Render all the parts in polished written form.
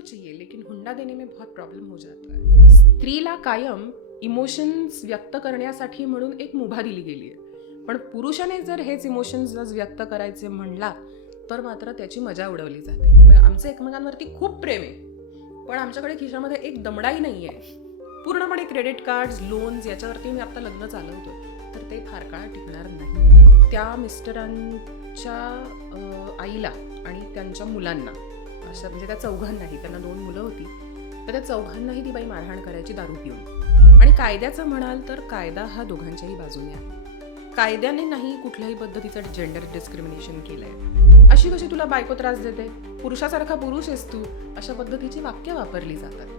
तो चाहिए, लेकिन हुंडा देने में बहुत प्रॉब्लम हो जाता है. स्त्रीला कायम इमोशन्स व्यक्त करण्यासाठी म्हणून एक मुभा दिली गेली आहे, पण पुरुषाने जर हेच इमोशन्स व्यक्त करायचे म्हणला तर मात्र त्याची मजा उडवली जाते. आमचं एकमेकांवरती खूप प्रेम आहे, पण आमच्याकडे खिशामध्ये एक दमडाही नाही आहे. पूर्णपणे क्रेडिट कार्ड्स, लोन्स याच्यावरती मी आता लग्न चालवतो, तर ते फार काळ टिकणार नाही. त्या मिस्टरांच्या आईला आणि त्यांच्या मुलांना, अशा म्हणजे त्या चौघांनाही, त्यांना 2 मुलं होती, तर त्या चौघांनाही ती बाई मारहाण करायची दारू पिऊन. आणि कायद्याचं म्हणाल तर कायदा हा दोघांच्याही बाजूने आहे. कायद्याने नाही कुठल्याही पद्धतीचं जेंडर डिस्क्रिमिनेशन केलं आहे. अशी कशी तुला बायको त्रास देते, पुरुषासारखा पुरुष आहेस तू, अशा पद्धतीची वाक्य वापरली जातात.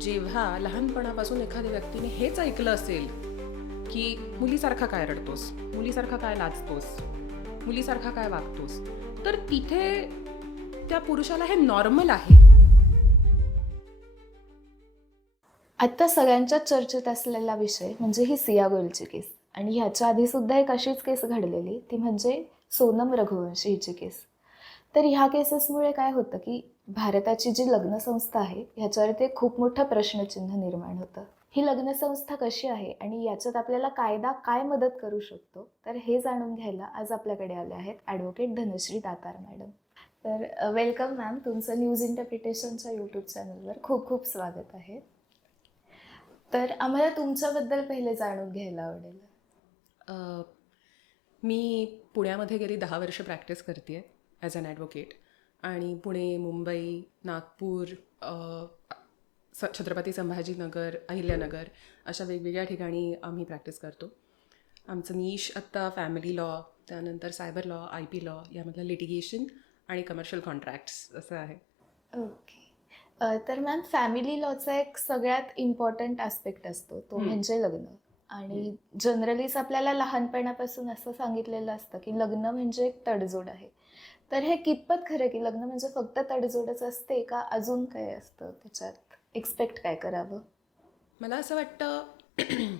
जेव्हा लहानपणापासून एखाद्या व्यक्तीने हेच ऐकलं असेल की मुलीसारखा काय रडतोस, मुलीसारखा काय लाजतोस, मुलीसारखा काय वागतोस, तर तिथे त्या पुरुषाला हे नॉर्मल आहे. आत्ता सगळ्यांच्या चर्चेत असलेला विषय म्हणजे ही सिया गोयलची केस. आणि ह्याच्या आधी सुद्धा एक अशीच केस घडलेली, ती म्हणजे सोनम रघुवंशी हिची केस. तर ह्या केसेसमुळे काय होतं की भारताची जी लग्नसंस्था आहे ह्याच्यावरती खूप मोठं प्रश्नचिन्ह निर्माण होतं. ही लग्नसंस्था कशी आहे आणि याच्यात आपल्याला कायदा काय मदत करू शकतो, तर हे जाणून घ्यायला आज आपल्याकडे आले आहेत ॲडव्होकेट धनश्री दातार मॅडम. तर वेलकम मॅम, तुमचं न्यूज इंटरप्रिटेशनच्या यूट्यूब चॅनलवर खूप खूप स्वागत आहे. तर आम्हाला तुमच्याबद्दल पहिले जाणून घ्यायला आवडेल. मी पुण्यामध्ये गेली 10 वर्ष प्रॅक्टिस करते आहे ॲज अन ॲडव्होकेट. आणि पुणे, मुंबई, नागपूर, छत्रपती संभाजीनगर, अहिल्यानगर अशा वेगवेगळ्या ठिकाणी आम्ही प्रॅक्टिस करतो. आमचं निश आत्ता फॅमिली लॉ, त्यानंतर सायबर लॉ, IP लॉ, यामधलं लिटिगेशन आणि कमर्शियल कॉन्ट्रॅक्ट्स असं आहे. ओके. तर मॅम, फॅमिली लॉचा एक सगळ्यात इम्पॉर्टंट ॲस्पेक्ट असतो तो म्हणजे लग्न. आणि जनरलीच आपल्याला लहानपणापासून असं सांगितलेलं असतं की लग्न म्हणजे एक तडजोड आहे. तर हे कितपत खरं की लग्न म्हणजे फक्त तडजोडच असते का अजून काय असतं त्याच्यात, एक्सपेक्ट काय करावं? मला असं वाटतं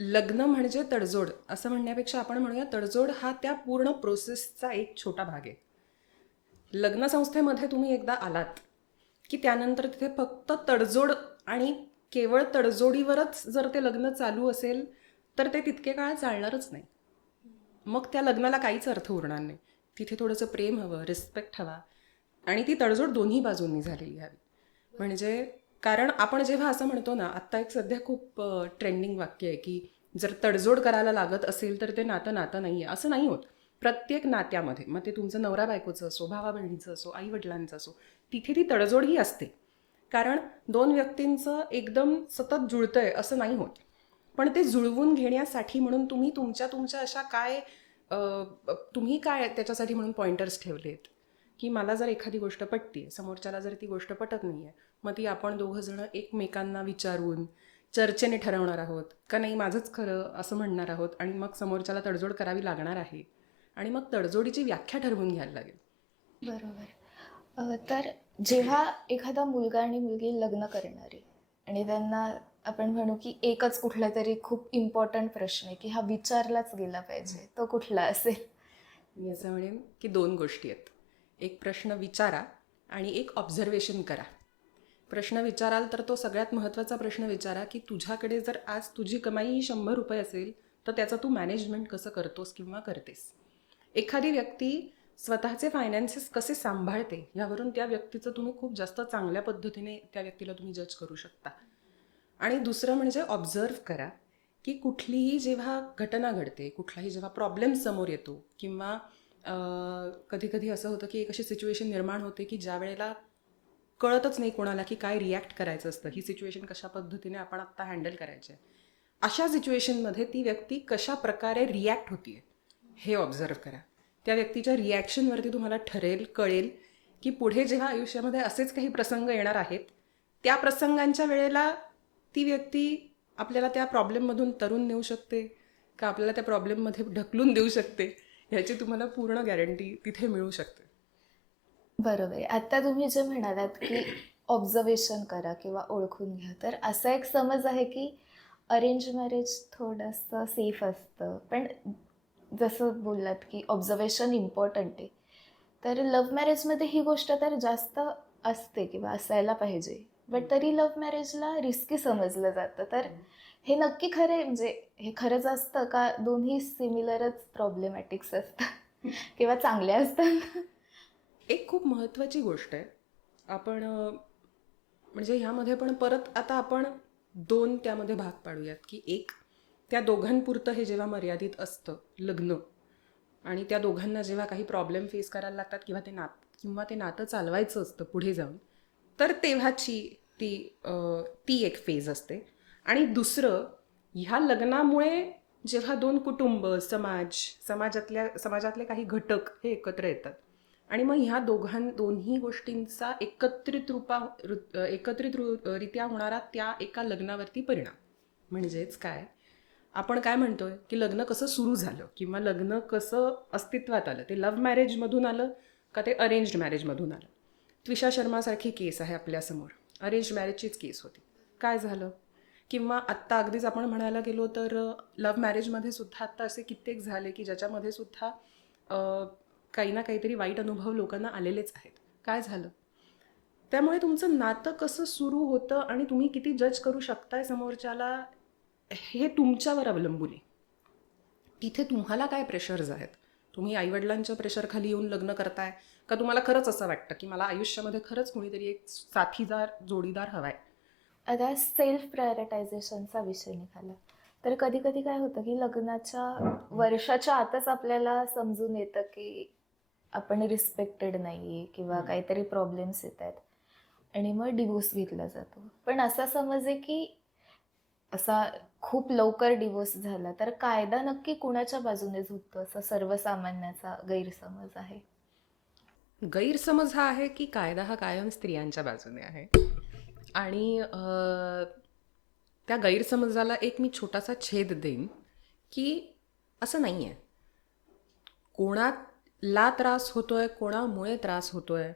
लग्न म्हणजे तडजोड असं म्हणण्यापेक्षा आपण म्हणूया तडजोड हा त्या पूर्ण प्रोसेसचा एक छोटा भाग आहे. लग्नसंस्थेमध्ये तुम्ही एकदा आलात की त्यानंतर तिथे फक्त तडजोड आणि केवळ तडजोडीवरच जर ते लग्न चालू असेल तर ते तितके काळ चालणारच नाही. मग त्या लग्नाला काहीच अर्थ उरणार नाही. तिथे थोडंसं प्रेम हवं, रिस्पेक्ट हवा, आणि ती तडजोड दोन्ही बाजूंनी झालेली हवी. म्हणजे कारण आपण जेव्हा असं म्हणतो ना, आत्ता एक सध्या खूप ट्रेंडिंग वाक्य आहे की जर तडजोड करायला लागत असेल तर ते नातं नातं नाही आहे. असं नाही होत. प्रत्येक नात्यामध्ये, मग ते तुमचं नवरा बायकोचं असो, भावा बहिणीचं असो, आई वडिलांचं असो, तिथे ती तडजोड ही असते. कारण 2 व्यक्तींचं एकदम सतत जुळतंय असं नाही होत. पण ते जुळवून घेण्यासाठी म्हणून तुम्ही तुमच्या अशा काय तुम्ही काय त्याच्यासाठी म्हणून पॉइंटर्स ठेवलेत की मला जर एखादी गोष्ट पटते, समोरच्याला जर ती गोष्ट पटत नाही आहे, मग ती आपण दोघंजणं एकमेकांना विचारून चर्चेने ठरवणार आहोत का नाही माझंच खरं असं म्हणणार आहोत, आणि मग समोरच्याला तडजोड करावी लागणार आहे, आणि मग तडजोडीची व्याख्या ठरवून घ्यायला लागेल. बरोबर. तर जेव्हा एखादा मुलगा आणि मुलगी लग्न करणारी आणि त्यांना आपण म्हणू की एकच कुठला तरी खूप इम्पॉर्टंट प्रश्न आहे की हा विचारलाच गेला पाहिजे, तो कुठला असेल? मी असं म्हणेन की 2 गोष्टी आहेत. एक प्रश्न विचारा आणि एक ऑब्झर्वेशन करा. प्रश्न विचाराल तर तो सगळ्यात महत्त्वाचा प्रश्न विचारा की तुझ्याकडे जर आज तुझी कमाई ही 100 रुपये असेल तर त्याचं तू मॅनेजमेंट कसं करतोस किंवा करतेस. एखादी व्यक्ती स्वतःचे फायनान्सेस कसे सांभाळते यावरून त्या व्यक्तीचं तुम्ही खूप जास्त चांगल्या पद्धतीने त्या व्यक्तीला तुम्ही जज करू शकता. आणि दुसरं म्हणजे ऑब्झर्व करा की कुठलीही जेव्हा घटना घडते, कुठलाही जेव्हा प्रॉब्लेम समोर येतो, किंवा कधी कधी असं होतं की एक अशी सिच्युएशन निर्माण होते की ज्या वेळेला कळतच नाही कोणाला की काय रिॲक्ट करायचं असतं, ही सिच्युएशन कशा पद्धतीने आपण आत्ता हँडल करायची आहे. अशा सिच्युएशनमध्ये ती व्यक्ती कशा प्रकारे रिॲक्ट होतीये हे ऑब्झर्व करा. त्या व्यक्तीच्या रिॲक्शनवरती तुम्हाला कळेल की पुढे जेव्हा आयुष्यामध्ये असेच काही प्रसंग येणार आहेत, त्या प्रसंगांच्या वेळेला ती व्यक्ती आपल्याला त्या प्रॉब्लेममधून तरून नेऊ शकते का आपल्याला त्या प्रॉब्लेममध्ये ढकलून देऊ शकते, ह्याची तुम्हाला पूर्ण गॅरंटी तिथे मिळू शकते. बरोबर आहे. आता तुम्ही जे म्हणालात की ऑब्झर्वेशन करा किंवा ओळखून घ्या, तर असा एक समज आहे की अरेंज मॅरेज थोडंसं सेफ असतं, पण जसं बोललात की ऑब्झर्वेशन इम्पॉर्टंट आहे, तर लव्ह मॅरेजमध्ये ही गोष्ट तर जास्त असते किंवा असायला पाहिजे, बट तरी लव्ह मॅरेजला रिस्की समजलं जातं. तर हे नक्की खरं आहे, म्हणजे हे खरंच असतं का दोन्ही सिमिलरच प्रॉब्लेमॅटिक्स असतात किंवा चांगले असतात? एक खूप महत्त्वाची गोष्ट आहे. आपण म्हणजे ह्यामध्ये पण परत आता आपण दोन त्यामध्ये भाग पाडूयात, की एक त्या दोघांपुरतं हे जेव्हा मर्यादित असतं लग्न, आणि त्या दोघांना जेव्हा काही प्रॉब्लेम फेस करायला लागतात किंवा ते नातं चालवायचं असतं पुढे जाऊन, तर तेव्हाची ती ती एक फेज असते. आणि दुसरं, ह्या लग्नामुळे जेव्हा दोन कुटुंब, समाजातले काही घटक हे एकत्र येतात, आणि मग ह्या दोन्ही गोष्टींचा रित्या होणारा त्या एका लग्नावरती परिणाम. म्हणजेच काय, आपण काय म्हणतोय की लग्न कसं सुरू झालं किंवा लग्न कसं अस्तित्वात आलं, ते लव्ह मॅरेजमधून आलं का ते अरेंज्ड मॅरेजमधून आलं. त्विषा शर्मासारखी केस आहे आपल्यासमोर, अरेंज मॅरेजचीच केस होती. काय झालं? किंवा आत्ता अगदीच आपण म्हणायला गेलो तर लव्ह मॅरेजमध्ये सुद्धा आत्ता असे कित्येक झाले की ज्याच्यामध्ये सुद्धा काही ना काहीतरी वाईट अनुभव लोकांना आलेलेच आहेत. काय झालं? त्यामुळे तुमचं नातं कसं सुरू होतं आणि तुम्ही किती जज करू शकताय समोरच्याला, हे तुमच्यावर अवलंबून आहे. तिथे तुम्हाला काय प्रेशर्स आहेत? तुम्ही आईवडिलांच्या प्रेशरखाली येऊन लग्न करताय, का तुम्हाला खरंच असं वाटतं की मला आयुष्यामध्ये खरंच कोणीतरी एक साथीदार, जोडीदार हवाय? आता सेल्फ प्रायोरिटायझेशनचा विषय निघाला, तर कधी कधी काय होतं की लग्नाच्या वर्षाच्या आतच आपल्याला समजून येतं की आपण रिस्पेक्टेड नाही आहे किंवा काहीतरी प्रॉब्लेम्स येत आहेत, आणि मग डिवोर्स घेतला जातो. पण असा समज आहे की असा खूप लवकर डिवोर्स झाला तर कायदा नक्की कुणाच्या बाजूने झुकतो, असा सर्वसामान्याचा गैरसमज आहे. गैरसमज हा आहे की कायदा हा कायम स्त्रियांच्या बाजूने आहे. आणि त्या गैरसमजाला एक मी छोटासा छेद देईन, की असं नाही आहे. कोणाला त्रास होतोय, कोणामुळे त्रास होतोय,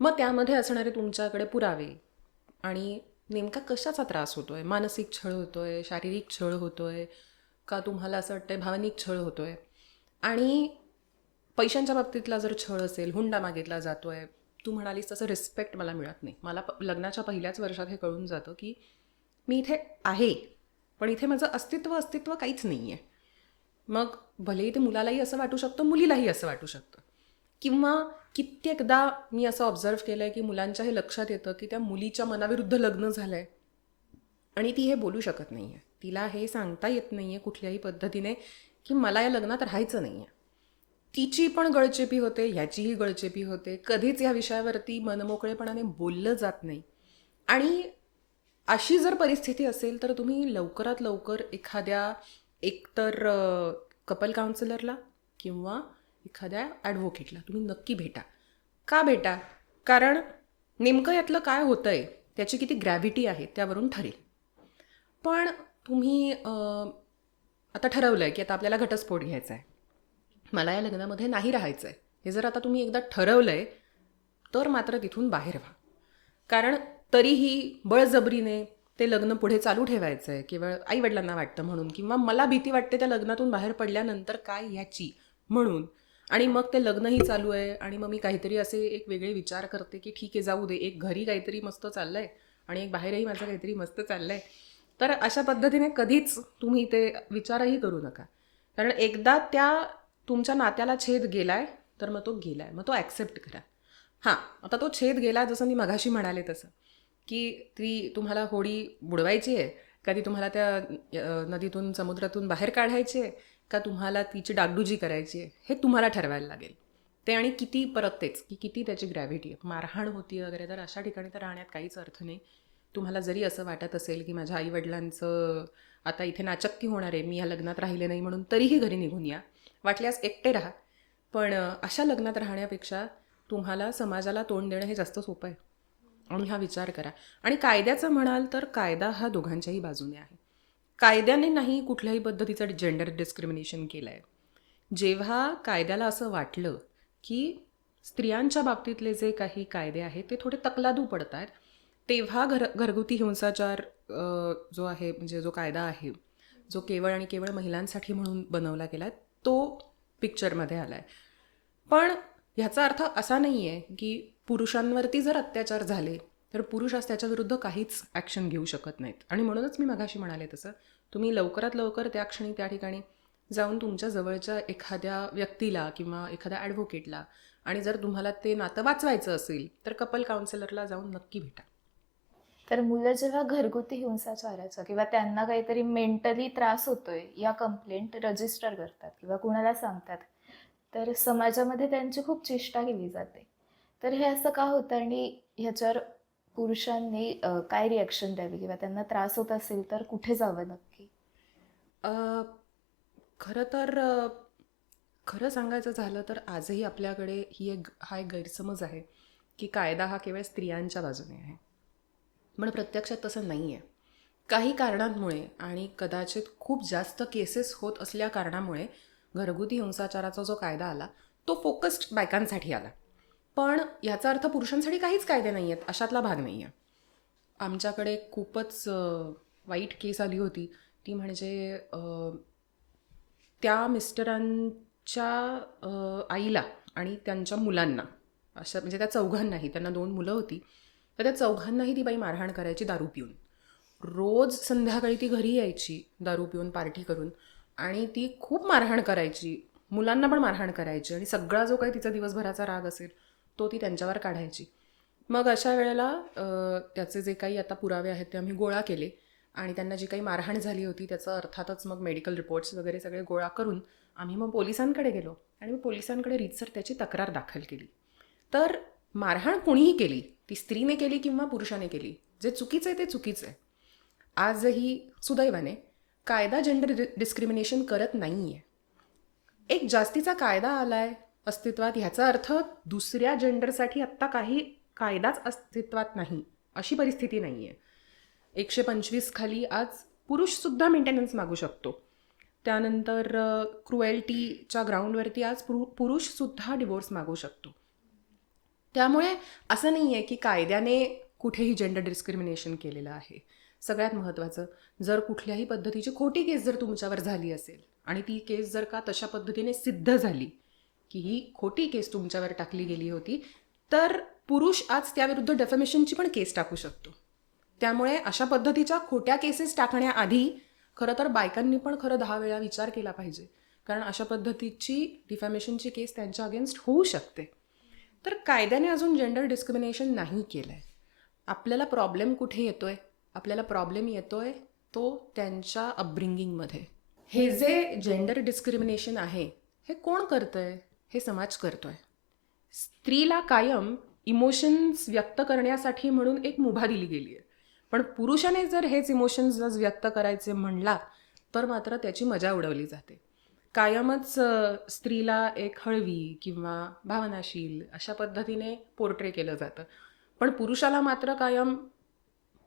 मग त्यामध्ये असणारे तुमच्याकडे पुरावे, आणि नेमका कशाचा त्रास होतोय, मानसिक छळ होतोय, शारीरिक छळ होतोय, का तुम्हाला असं वाटतंय भावनिक छळ होतोय. आणि पैशांच्या बाबतीतला जर छळ असेल, हुंडा मागितला जातोय, तू म्हणालीस तसं रिस्पेक्ट मला मिळत नाही. मला लग्नाच्या पहिल्याच वर्षात हे कळून जातं की मी इथे आहे, पण इथे माझं अस्तित्व काहीच नाही आहे. मग भलेही ते मुलालाही असं वाटू शकतं, मुलीलाही असं वाटू शकतं. किंवा कित्येकदा मी असं ऑब्झर्व केलं आहे की मुलांच्या हे लक्षात येतं की त्या मुलीच्या मनाविरुद्ध लग्न झालं आहे, आणि ती हे बोलू शकत नाही आहे. तिला हे सांगता येत नाही आहे कुठल्याही पद्धतीने की मला या लग्नात राहायचं नाही आहे. तिची पण गळचेपी होते, ह्याचीही गळचेपी होते. कधीच या विषयावरती मनमोकळेपणाने बोललं जात नाही. आणि अशी जर परिस्थिती असेल तर तुम्ही लवकरात लवकर एखाद्या एकतर कपल काउन्सिलरला किंवा एखाद्या ॲडव्होकेटला तुम्ही नक्की भेटा. का भेटा? कारण नेमकं यातलं काय होतंय, त्याची किती ग्रॅव्हिटी आहे त्यावरून ठरेल. पण तुम्ही आता ठरवलं आहे की आता आपल्याला घटस्फोट घ्यायचा आहे, मला या लग्नामध्ये नाही राहायचं आहे, हे जर आता तुम्ही एकदा ठरवलं आहे, तर मात्र तिथून बाहेर व्हा. कारण तरीही बळजबरीने ते लग्न पुढे चालू ठेवायचं आहे केवळ आईवडिलांना वाटतं म्हणून, किंवा मला भीती वाटते त्या लग्नातून बाहेर पडल्यानंतर काय ह्याची म्हणून, आणि मग ते लग्नही चालू आहे आणि मग मी काहीतरी असे एक वेगळे विचार करते की ठीक आहे जाऊ दे, एक घरी काहीतरी मस्त चाललं आहे आणि एक बाहेरही माझं काहीतरी मस्त चाललं आहे. तर अशा पद्धतीने कधीच तुम्ही ते विचारही करू नका. कारण एकदा त्या तुमच्या नात्याला छेद गेलाय तर मग तो गेलाय, मग तो ॲक्सेप्ट करा. हां, आता तो छेद गेला, जसं मी मघाशी म्हणाले तसं, की ती तुम्हाला होडी बुडवायची आहे का ती तुम्हाला त्या नदीतून, समुद्रातून बाहेर काढायची आहे, का तुम्हाला तिची डागडुजी करायची आहे, हे तुम्हाला ठरवायला लागेल. ते आणि किती, परत तेच की किती त्याची ग्रॅव्हिटी आहे. मारहाण होती वगैरे तर अशा ठिकाणी तर राहण्यात काहीच अर्थ नाही. तुम्हाला जरी असं वाटत असेल की माझ्या आईवडिलांचं आता इथे नाचक्की होणार आहे, मी ह्या लग्नात राहिले नाही म्हणून, तरीही घरी निघून या. वाटल्यास एकटे राहा. पण अशा लग्नात राहण्यापेक्षा तुम्हाला समाजाला तोंड देणं हे जास्त सोपं आहे. आणि हा विचार करा. आणि कायद्याचं म्हणाल तर कायदा हा दोघांच्याही बाजूने आहे. कायद्याने नाही कुठल्याही पद्धतीचं जेंडर डिस्क्रिमिनेशन केलं आहे. जेव्हा कायद्याला असं वाटलं की स्त्रियांच्या बाबतीतले जे काही कायदे आहेत ते थोडे तकलादू पडत आहेत, तेव्हा घरगुती हिंसाचार जो आहे, म्हणजे जो कायदा आहे, जो केवळ आणि केवळ महिलांसाठी म्हणून बनवला गेला आहे, तो पिक्चरमध्ये आला आहे. पण ह्याचा अर्थ असा नाही आहे की पुरुषांवरती जर अत्याचार झाले तर पुरुष आज त्याच्याविरुद्ध काहीच ॲक्शन घेऊ शकत नाहीत. आणि म्हणूनच मी मगाशी म्हणाले तसं तुम्ही लवकरात लवकर त्या क्षणी त्या ठिकाणी जाऊन तुमच्या जवळच्या एखाद्या व्यक्तीला किंवा एखाद्या ॲडव्होकेटला, आणि जर तुम्हाला ते नातं वाचवायचं असेल तर कपल काउन्सिलरला जाऊन नक्की भेटा. तर मुलं जेव्हा घरगुती हिंसाचाराचा किंवा त्यांना काहीतरी मेंटली त्रास होतोय या कंप्लेंट रजिस्टर करतात किंवा कुणाला सांगतात, तर समाजामध्ये त्यांची खूप चेष्टा केली जाते. तर हे असं का होतं आणि ह्याच्यावर पुरुषांनी काय रिॲक्शन द्यावी किंवा त्यांना त्रास होत असेल तर कुठे जावं नक्की? खरं तर खरं सांगायचं झालं तर आजही आपल्याकडे हा एक गैरसमज आहे की कायदा हा केवळ स्त्रियांच्या बाजूने आहे. पण प्रत्यक्षात तसं नाही आहे. काही कारणांमुळे आणि कदाचित खूप जास्त केसेस होत असल्या कारणामुळे घरगुती हिंसाचाराचा जो कायदा आला तो फोकस्ड बायकांसाठी आला. पण याचा अर्थ पुरुषांसाठी काहीच कायदे नाही आहेत अशातला भाग नाही आहे. आमच्याकडे खूपच वाईट केस आली होती. ती म्हणजे त्या मिस्टरांच्या आईला आणि त्यांच्या मुलांना, अशा म्हणजे त्या चौघांनाही, त्यांना 2 मुलं होती, तर त्या चौघांनाही ती बाई मारहाण करायची दारू पिऊन. रोज संध्याकाळी ती घरी यायची दारू पिऊन पार्टी करून, आणि ती खूप मारहाण करायची, मुलांना पण मारहाण करायची, आणि सगळा जो काही तिचा दिवसभराचा राग असेल तो ती त्यांच्यावर काढायची. मग अशा वेळेला त्याचे जे काही आता पुरावे आहेत ते आम्ही गोळा केले, आणि त्यांना जी काही मारहाण झाली होती त्याचं अर्थातच मग मेडिकल रिपोर्ट्स वगैरे सगळे गोळा करून आम्ही मग पोलिसांकडे गेलो, आणि मग पोलिसांकडे रीतसर त्याची तक्रार दाखल केली. तर मारहाण कोणीही केली, ती स्त्रीने केली किंवा पुरुषाने केली, जे चुकीचं आहे ते चुकीचं आहे. आजही सुदैवाने कायदा जेंडर डिस्क्रिमिनेशन करत नाही आहे. एक जास्तीचा कायदा आला आहे अस्तित्वात, ह्याचा अर्थ दुसऱ्या जेंडरसाठी आत्ता काही कायदाच अस्तित्वात नाही अशी परिस्थिती नाही आहे. 125 खाली आज पुरुषसुद्धा मेंटेनन्स मागू शकतो. त्यानंतर क्रुएल्टीच्या ग्राउंडवरती आज पुरुषसुद्धा डिवोर्स मागू शकतो. त्यामुळे असं नाही आहे की कायद्याने कुठेही जेंडर डिस्क्रिमिनेशन केलेलं आहे. सगळ्यात महत्त्वाचं, जर कुठल्याही पद्धतीची खोटी केस जर तुमच्यावर झाली असेल आणि ती केस जर का तशा पद्धतीने सिद्ध झाली की ही खोटी केस तुमच्यावर टाकली गेली होती, तर पुरुष आज त्याविरुद्ध डेफेमेशनची पण केस टाकू शकतो. त्यामुळे अशा पद्धतीच्या खोट्या केसेस टाकण्याआधी खरं तर बायकांनी पण खरं 10 वेळा विचार केला पाहिजे, कारण अशा पद्धतीची डिफॅमेशनची केस त्यांच्या अगेन्स्ट होऊ शकते. तर कायद्याने अजून जेंडर डिस्क्रिमिनेशन नाही केलं आहे. आपल्याला प्रॉब्लेम कुठे येतोय? आपल्याला प्रॉब्लेम येतोय तो त्यांच्या अपब्रिंगिंगमध्ये. हे जे जेंडर डिस्क्रिमिनेशन आहे हे कोण करतंय? हे समाज करतोय. स्त्रीला कायम इमोशन्स व्यक्त करण्यासाठी म्हणून एक मुभा दिली गेली आहे, पण पुरुषाने जर हेच इमोशन्स व्यक्त करायचे म्हणला तर मात्र त्याची मजा उडवली जाते. कायमच स्त्रीला एक हळवी किंवा भावनाशील अशा पद्धतीने पोर्ट्रे केलं जातं, पण पुरुषाला मात्र कायम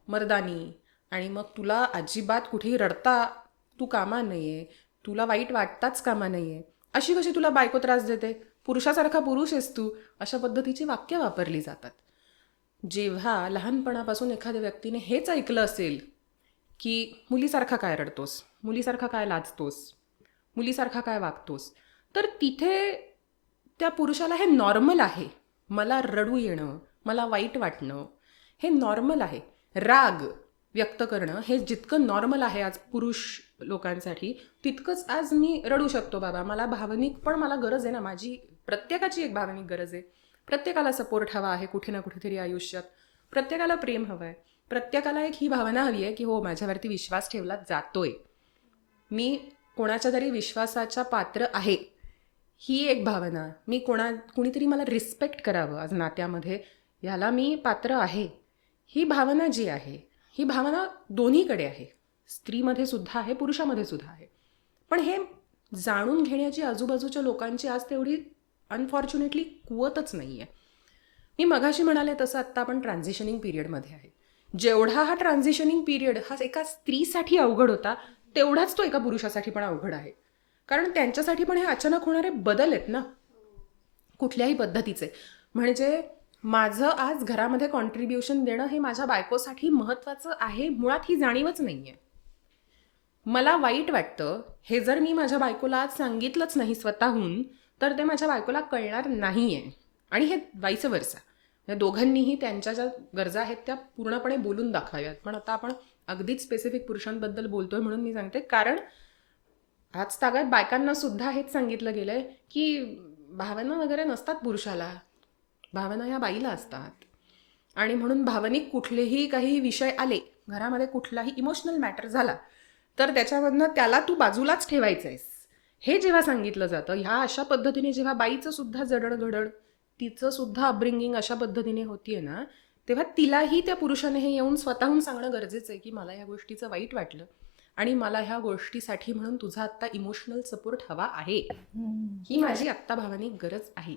मर्दानी, आणि मग तुला अजिबात कुठेही रडता तू कामा नाही आहे, तुला वाईट वाटताच कामा नाही आहे, अशी कशी तुला बायको त्रास देते, पुरुषासारखा पुरुष आहेस तू, अशा पद्धतीची वाक्य वापरली जातात. जेव्हा लहानपणापासून एखाद्या व्यक्तीने हेच ऐकलं असेल की मुलीसारखा काय रडतोस, मुलीसारखा काय लाजतोस, मुलीसारखा काय वागतोस, तर तिथे त्या पुरुषाला हे नॉर्मल आहे. मला रडू येणं, मला वाईट वाटणं हे नॉर्मल आहे. राग व्यक्त करणं हे जितकं नॉर्मल आहे आज पुरुष लोकांसाठी, तितकंच आज मी रडू शकतो. बाबा मला भावनिक पण मला गरज आहे ना, माझी प्रत्येकाची एक भावनिक गरज आहे. प्रत्येकाला सपोर्ट हवा आहे कुठे ना कुठेतरी आयुष्यात, प्रत्येकाला प्रेम हवं आहे, प्रत्येकाला एक ही भावना हवी आहे की हो माझ्यावरती विश्वास ठेवला जातोय, मी कोणाच्या तरी विश्वासाच्या पात्र आहे, ही एक भावना. मी कुणीतरी मला रिस्पेक्ट करावं आज नात्यामध्ये, ह्याला मी पात्र आहे, ही भावना जी आहे ही भावना दोन्हीकडे आहे, स्त्रीमध्ये सुद्धा आहे, पुरुषामध्ये सुद्धा आहे. पण हे जाणून घेण्याची आजूबाजूच्या लोकांची आज तेवढी अनफॉर्च्युनेटली कुवतच नाही आहे. मी मगाशी म्हणाले तसं आत्ता आपण ट्रान्झिशनिंग पिरियडमध्ये आहे. जेवढा हा ट्रान्झिशनिंग पिरियड हा एका स्त्रीसाठी अवघड होता, तेवढाच तो एका पुरुषासाठी पण अवघड आहे. कारण त्यांच्यासाठी पण हे अचानक होणारे बदल आहेत ना कुठल्याही पद्धतीचे. म्हणजे माझं आज घरामध्ये कॉन्ट्रीब्युशन देणं हे माझ्या बायकोसाठी महत्त्वाचं आहे, मुळात ही जाणीवच नाही आहे. मला वाईट वाटतं हे जर मी माझ्या बायकोला आज सांगितलंच नाही स्वतःहून, तर ते माझ्या बायकोला कळणार नाही आहे. आणि हे वाईस वर्सा, या दोघांनीही त्यांच्या ज्या गरजा आहेत त्या पूर्णपणे बोलून दाखवाव्यात. पण आता आपण अगदीच स्पेसिफिक पुरुषांबद्दल बोलतोय म्हणून मी सांगते, कारण आज तागायत बायकांना सुद्धा हेच सांगितलं गेलंय की भावना वगैरे नसतात पुरुषाला, भावना ह्या बाईला असतात. आणि म्हणून भावनिक कुठलेही काही विषय आले, घरामध्ये कुठलाही इमोशनल मॅटर झाला, तर त्याच्यामधनं त्याला तू बाजूलाच ठेवायचं आहेस हे जेव्हा सांगितलं जातं, ह्या अशा पद्धतीने जेव्हा बाईचं सुद्धा जडणघडण, तिचं सुद्धा अपब्रिंगिंग अशा पद्धतीने होतीये ना, तेव्हा तिलाही त्या पुरुषाने हे येऊन स्वतःहून सांगणं गरजेचं आहे की मला ह्या गोष्टीचं वाईट वाटलं आणि मला ह्या गोष्टीसाठी म्हणून तुझा आत्ता इमोशनल सपोर्ट हवा आहे, ही माझी आत्ता भावनिक गरज आहे.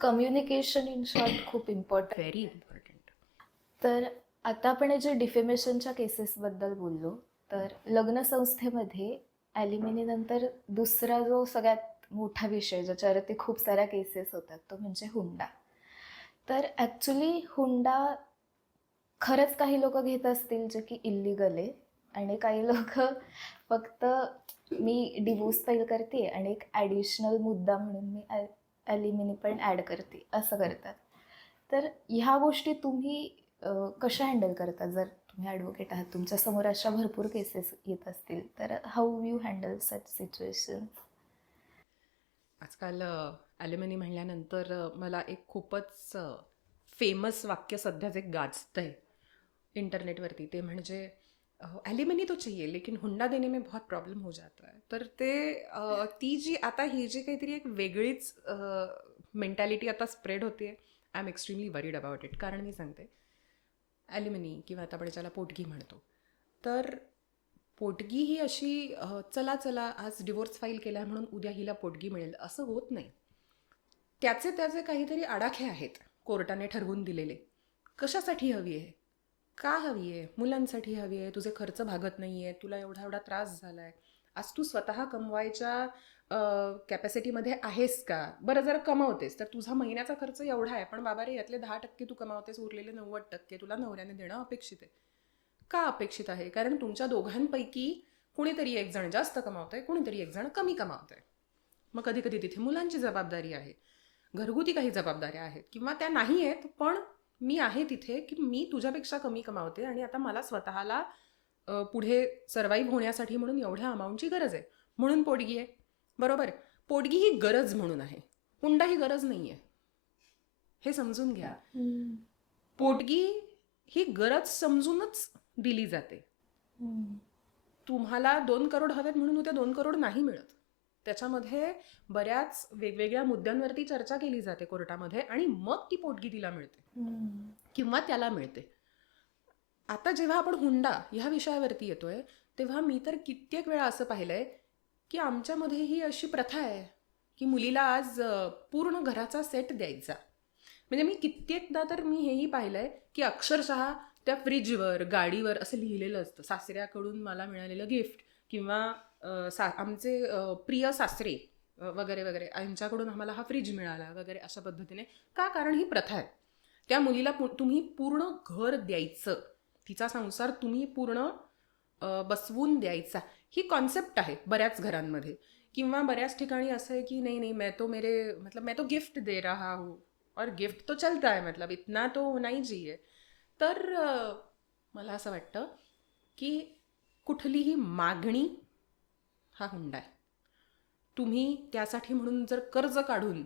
कम्युनिकेशन इन शॉर्ट खूप इम्पॉर्टंट. Very important. तर आता आपण हे जे डिफेमेशनच्या केसेसबद्दल बोललो, तर लग्न संस्थेमध्ये ॲलिमिनीनंतर दुसरा जो सगळ्यात मोठा विषय ज्याच्यावरती खूप साऱ्या केसेस होतात तो म्हणजे हुंडा. तर ॲक्च्युली हुंडा खरंच काही लोक घेत असतील जे की इल्लिगल आहे, आणि काही लोक फक्त मी डिवोर्स फाईल करते आणि एक ॲडिशनल मुद्दा म्हणून मी ॲलिमिनी पण ॲड करते असं करतात. तर ह्या गोष्टी तुम्ही कशा हँडल करता? जर तुम्ही ॲडव्होकेट आहात, तुमच्यासमोर अशा भरपूर केसेस येत असतील, तर how you handle such situation? आजकाल ॲल्युमिनी म्हणल्यानंतर मला एक खूपच फेमस वाक्य सध्याच एक गाजतंय इंटरनेटवरती, ते म्हणजे ॲल्युमिनी तो चाहिए लेकिन हुंडा देने में बहुत प्रॉब्लेम हो जाता है. तर ते ती जी आता ही जी काहीतरी एक वेगळीच मेंटॅलिटी आता स्प्रेड होते, I am extremely worried about it. कारण मी सांगते, ॲल्युमिनी किंवा आता आपण ज्याला पोटगी म्हणतो, तर पोटगी ही अशी चला चला आज डिवोर्स फाईल केला म्हणून उद्या हिला पोटगी मिळेल असं होत नाही. त्याचे त्याचे काहीतरी आडाखे आहेत कोर्टाने ठरवून दिलेले. कशासाठी हवी आहे, का हवी आहे? मुलांसाठी हवी आहे, तुझे खर्च भागत नाही आहे, तुला एवढा एवढा त्रास झाला आहे, आज तू स्वतः कमवायच्या कॅपॅसिटीमध्ये आहेस का? बरं, जर कमावतेस तर तुझा महिन्याचा खर्च एवढा आहे, पण बाबा रे यातले 10% तू कमावतेस, उरलेले 90% तुला नवऱ्याने देणं अपेक्षित आहे. का अपेक्षित आहे? कारण तुमच्या दोघांपैकी कुणीतरी एक जण जास्त कमावतंय, कुणीतरी एक जण कमी कमावतंय. मग कधी कधी तिथे मुलांची जबाबदारी आहे, घरगुती काही जबाबदाऱ्या आहेत किंवा त्या नाही आहेत, पण मी आहे तिथे की मी तुझ्यापेक्षा कमी कमावते आणि आता मला स्वतःला पुढे सर्वाईव्ह होण्यासाठी म्हणून एवढ्या अमाऊंटची गरज आहे, म्हणून पोटगी आहे. बरोबर, पोटगी ही गरज म्हणून आहे, हुंडा ही गरज नाही आहे, हे समजून घ्या. पोटगी ही गरज समजूनच दिली जाते. तुम्हाला 2 करोड हवेत म्हणून उद्या 2 करोड नाही मिळत. त्याच्यामध्ये बऱ्याच वेगवेगळ्या मुद्द्यांवरती चर्चा केली जाते कोर्टामध्ये आणि मग ती पोटगी तिला मिळते किंवा त्याला मिळते. आता जेव्हा आपण हुंडा ह्या विषयावरती येतोय, तेव्हा मी तर कित्येक वेळा असं पाहिलंय की आमच्यामध्ये ही अशी प्रथा आहे की मुलीला आज पूर्ण घराचा सेट द्यायचा. म्हणजे मी कित्येकदा तर मी हेही पाहिलंय की अक्षरशः त्या फ्रीजवर, गाडीवर असं लिहिलेलं असतं, सासऱ्याकडून मला मिळालेलं गिफ्ट किंवा आमचे प्रिय सासरे वगैरे वगैरे यांच्याकडून आम्हाला हा फ्रीज मिळाला वगैरे अशा पद्धतीने. का? कारण ही प्रथा आहे. त्या मुलीला तुम्ही पूर्ण घर द्यायचं, तिचा संसार तुम्ही पूर्ण बसवून द्यायचा, ही कॉन्सेप्ट आहे बऱ्याच घरांमध्ये. किंवा बऱ्याच ठिकाणी असं आहे की नाही नहीं मैं तो गिफ्ट दे रहा हूँ और गिफ्ट तो चलता है, मतलब इतना तो नहीं चाहिए. तर मला असं वाटतं की कुठलीही मागणी हा हुंडा आहे. तुम्ही त्यासाठी म्हणून जर कर्ज काढून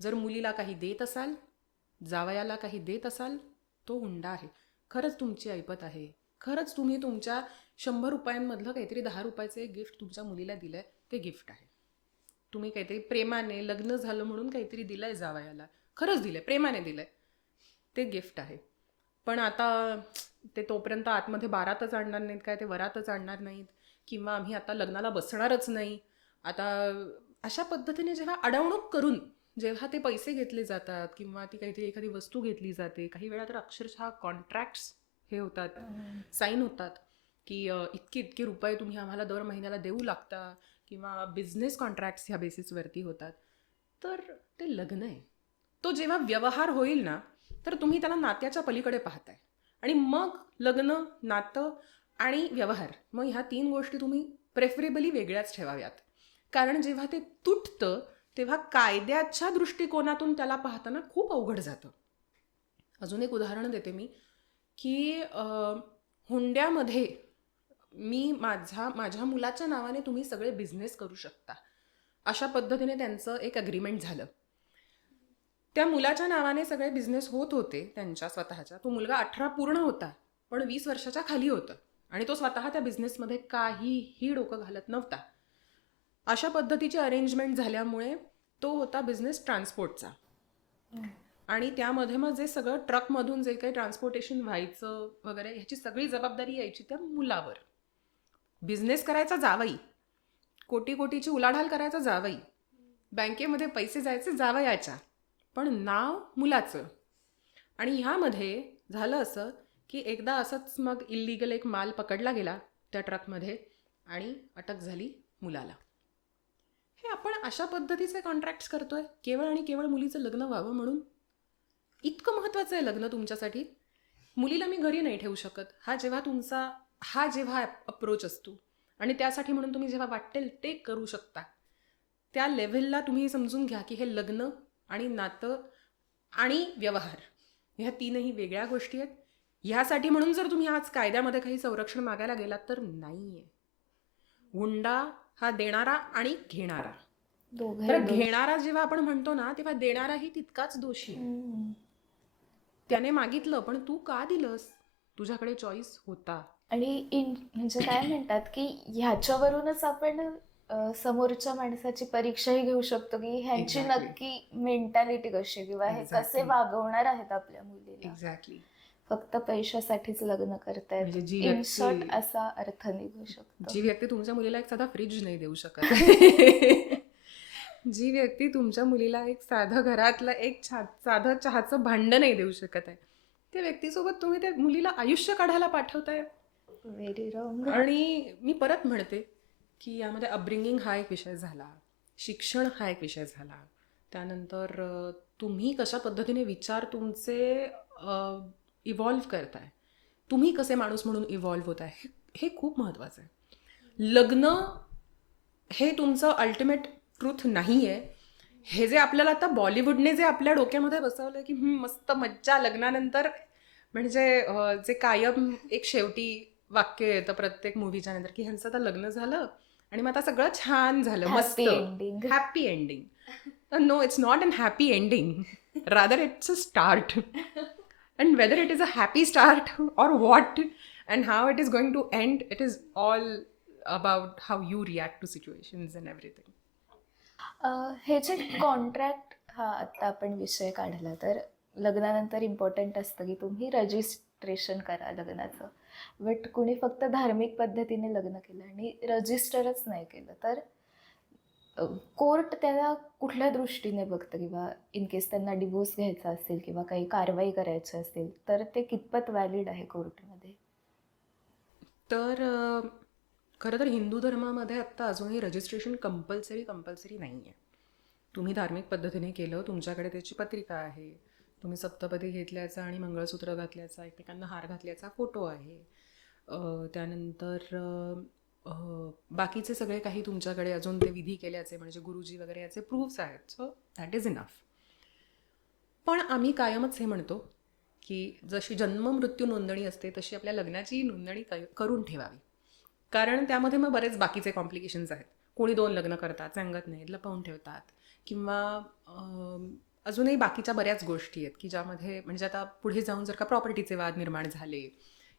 जर मुलीला काही देत असाल, जावयाला काही देत असाल, तो हुंडा आहे. खरंच तुमची ऐपत आहे, खरंच तुम्ही तुमच्या 100 रुपयांमधलं काहीतरी 10 रुपयाचं एक गिफ्ट तुमच्या मुलीला दिलंय, ते गिफ्ट आहे. तुम्ही काहीतरी प्रेमाने, लग्न झालं म्हणून काहीतरी दिलंय जावयाला, खरंच दिलंय, प्रेमाने दिलंय, ते गिफ्ट आहे. पण आता ते तोपर्यंत आतमध्ये बारातच आणणार नाहीत काय, ते वरातच आणणार नाहीत, किंवा आम्ही आता लग्नाला बसणारच नाही. आता अशा पद्धतीने जेव्हा अडवणूक करून जेव्हा ते पैसे घेतले जातात किंवा ती काहीतरी एखादी वस्तू घेतली जाते, काही वेळा तर अक्षरशः कॉन्ट्रॅक्ट्स हे होतात, साईन होतात की इतके इतके रुपये तुम्ही आम्हाला दर महिन्याला देऊ लागता, किंवा बिझनेस कॉन्ट्रॅक्ट्स ह्या बेसिसवरती होतात. तर ते लग्न आहे, तो जेव्हा व्यवहार होईल ना, तर तुम्ही त्याला नात्याच्या पलीकडे पाहताय. आणि मग लग्न, नातं आणि व्यवहार, मग ह्या 3 गोष्टी तुम्ही प्रेफरेबली वेगळ्याच ठेवाव्यात. कारण जेव्हा ते तुटतं तेव्हा कायद्याच्या दृष्टिकोनातून त्याला पाहताना खूप अवघड जातं. अजून एक उदाहरण देते मी की हुंड्यामध्ये माझ्या मुलाच्या नावाने तुम्ही सगळे बिझनेस करू शकता, अशा पद्धतीने त्यांचं एक अग्रीमेंट झालं. त्या मुलाच्या नावाने सगळे बिझनेस होत होते त्यांच्या स्वतःच्या. तो मुलगा 18 पूर्ण होता पण 20 वर्षाच्या खाली होता आणि तो स्वतः त्या बिझनेसमध्ये काहीही डोकं घालत नव्हता. अशा पद्धतीची अरेंजमेंट झाल्यामुळे तो होता बिझनेस ट्रान्सपोर्टचा. आणि त्यामध्ये मग जे सगळं ट्रकमधून जे काही ट्रान्सपोर्टेशन व्हायचं वगैरे ह्याची सगळी जबाबदारी यायची त्या मुलावर. बिझनेस करायचा जावई, कोटी कोटीची उलाढाल करायचा जावई, बँकेमध्ये पैसे जायचे जावयाच्या, पण नाव मुलाचं. आणि ह्यामध्ये झालं असं की एकदा असंच मग इल्लिगल एक माल पकडला गेला त्या ट्रकमध्ये आणि अटक झाली मुलाला. हे आपण अशा पद्धतीचे कॉन्ट्रॅक्ट्स करतोय केवळ आणि केवळ मुलीचं लग्न व्हावं म्हणून. इतकं महत्त्वाचं आहे लग्न तुमच्यासाठी. मुलीला मी घरी नाही ठेवू शकत, हा जेव्हा अप्रोच असतो आणि त्यासाठी म्हणून तुम्ही जेव्हा वाटेल ते करू शकता, त्या लेव्हलला तुम्ही समजून घ्या की हे लग्न आणि नातं आणि व्यवहार ह्या तीनही वेगळ्या गोष्टी आहेत. ह्यासाठी म्हणून जर तुम्ही आज कायद्यामध्ये काही संरक्षण मागायला गेलात तर नाही आहे. हुंडा हा देणारा आणि घेणारा, तर घेणारा जेव्हा आपण म्हणतो ना तेव्हा देणाराही तितकाच दोषी. त्याने मागितलं पण तू का दिलंस, तुझ्याकडे चॉईस होता. आणि म्हणजे काय म्हणतात की ह्याच्यावरूनच आपण समोरच्या माणसाची परीक्षाही घेऊ शकतो की ह्यांची Exactly. नक्की मेंटॅलिटी कशी किंवा हे कसे Exactly. वागवणार आहेत आपल्या मुलीला. एक्झॅक्टली. फक्त पैशासाठीच लग्न करतायत, म्हणजे जी इन शॉर्ट व्यक्ती असा अर्थ निघू शकतो. जी व्यक्ती तुमच्या मुलीला एक साधा फ्रीज नाही देऊ शकत, जी व्यक्ती तुमच्या मुलीला एक साधं घरातलं एक साधं चहाचं भांड नाही देऊ शकत आहे, त्या व्यक्तीसोबत तुम्ही त्या मुलीला आयुष्य काढायला पाठवताय. Very wrong. आणि मी परत म्हणते की यामध्ये अपब्रिंगिंग हा एक विषय झाला, शिक्षण हा एक विषय झाला, त्यानंतर तुम्ही कशा पद्धतीने विचार तुमचे इव्हॉल्व्ह करताय, तुम्ही कसे माणूस म्हणून इव्हॉल्व्ह होत आहे, हे खूप महत्त्वाचं आहे. लग्न हे तुमचं अल्टिमेट ट्रूथ नाही आहे. हे जे आपल्याला आता बॉलिवूडने जे आपल्या डोक्यामध्ये बसवलं की मस्त मज्जा लग्नानंतर, म्हणजे जे कायम एक शेवटी वाक्य येतं प्रत्येक मूवीच्या नंतर की ह्यांचं आता लग्न झालं आणि मग आता सगळं छान झालं, मस्त happy ending. No, it's not an happy ending, rather it's a start. And whether it is a happy start or what and how it is going to end, it is all about how you react to situations and everything. हे जे contract हा आत्ता आपण विषय काढला, तर लग्नानंतर important असतं की तुम्ही रजिस्ट्रेशन करा लग्नाचं. बट कुणी फक्त धार्मिक पद्धतीने लग्न केलं आणि रजिस्टरच नाही केलं तर कोर्ट त्याला कुठल्या दृष्टीने बघतं, किंवा इन केस त्यांना डिवोर्स घ्यायचा असेल किंवा काही कारवाई करायची असेल तर ते कितपत व्हॅलिड आहे कोर्टमध्ये? तर खरं तर हिंदू धर्मामध्ये आत्ता अजूनही रजिस्ट्रेशन कंपल्सरी नाही आहे. तुम्ही धार्मिक पद्धतीने केलं, तुमच्याकडे त्याची पत्रिका आहे, तुम्ही सप्तपदी घेतल्याचा आणि मंगळसूत्र घातल्याचा, एकमेकांना हार घातल्याचा फोटो आहे, त्यानंतर बाकीचे सगळे काही तुमच्याकडे अजून ते विधी केल्याचे म्हणजे गुरुजी वगैरे याचे प्रूफ्स आहेत, सो दॅट इज इनफ. पण आम्ही कायमच हे म्हणतो की जशी जन्म मृत्यू नोंदणी असते तशी आपल्या लग्नाची नोंदणी करून ठेवावी, कारण त्यामध्ये मग बरेच बाकीचे कॉम्प्लिकेशन्स आहेत. कोणी 2 लग्न करतात, सांगत नाहीत, लपवून ठेवतात, किंवा अजूनही बाकीच्या बऱ्याच गोष्टी आहेत की ज्यामध्ये म्हणजे आता पुढे जाऊन जर का प्रॉपर्टीचे वाद निर्माण झाले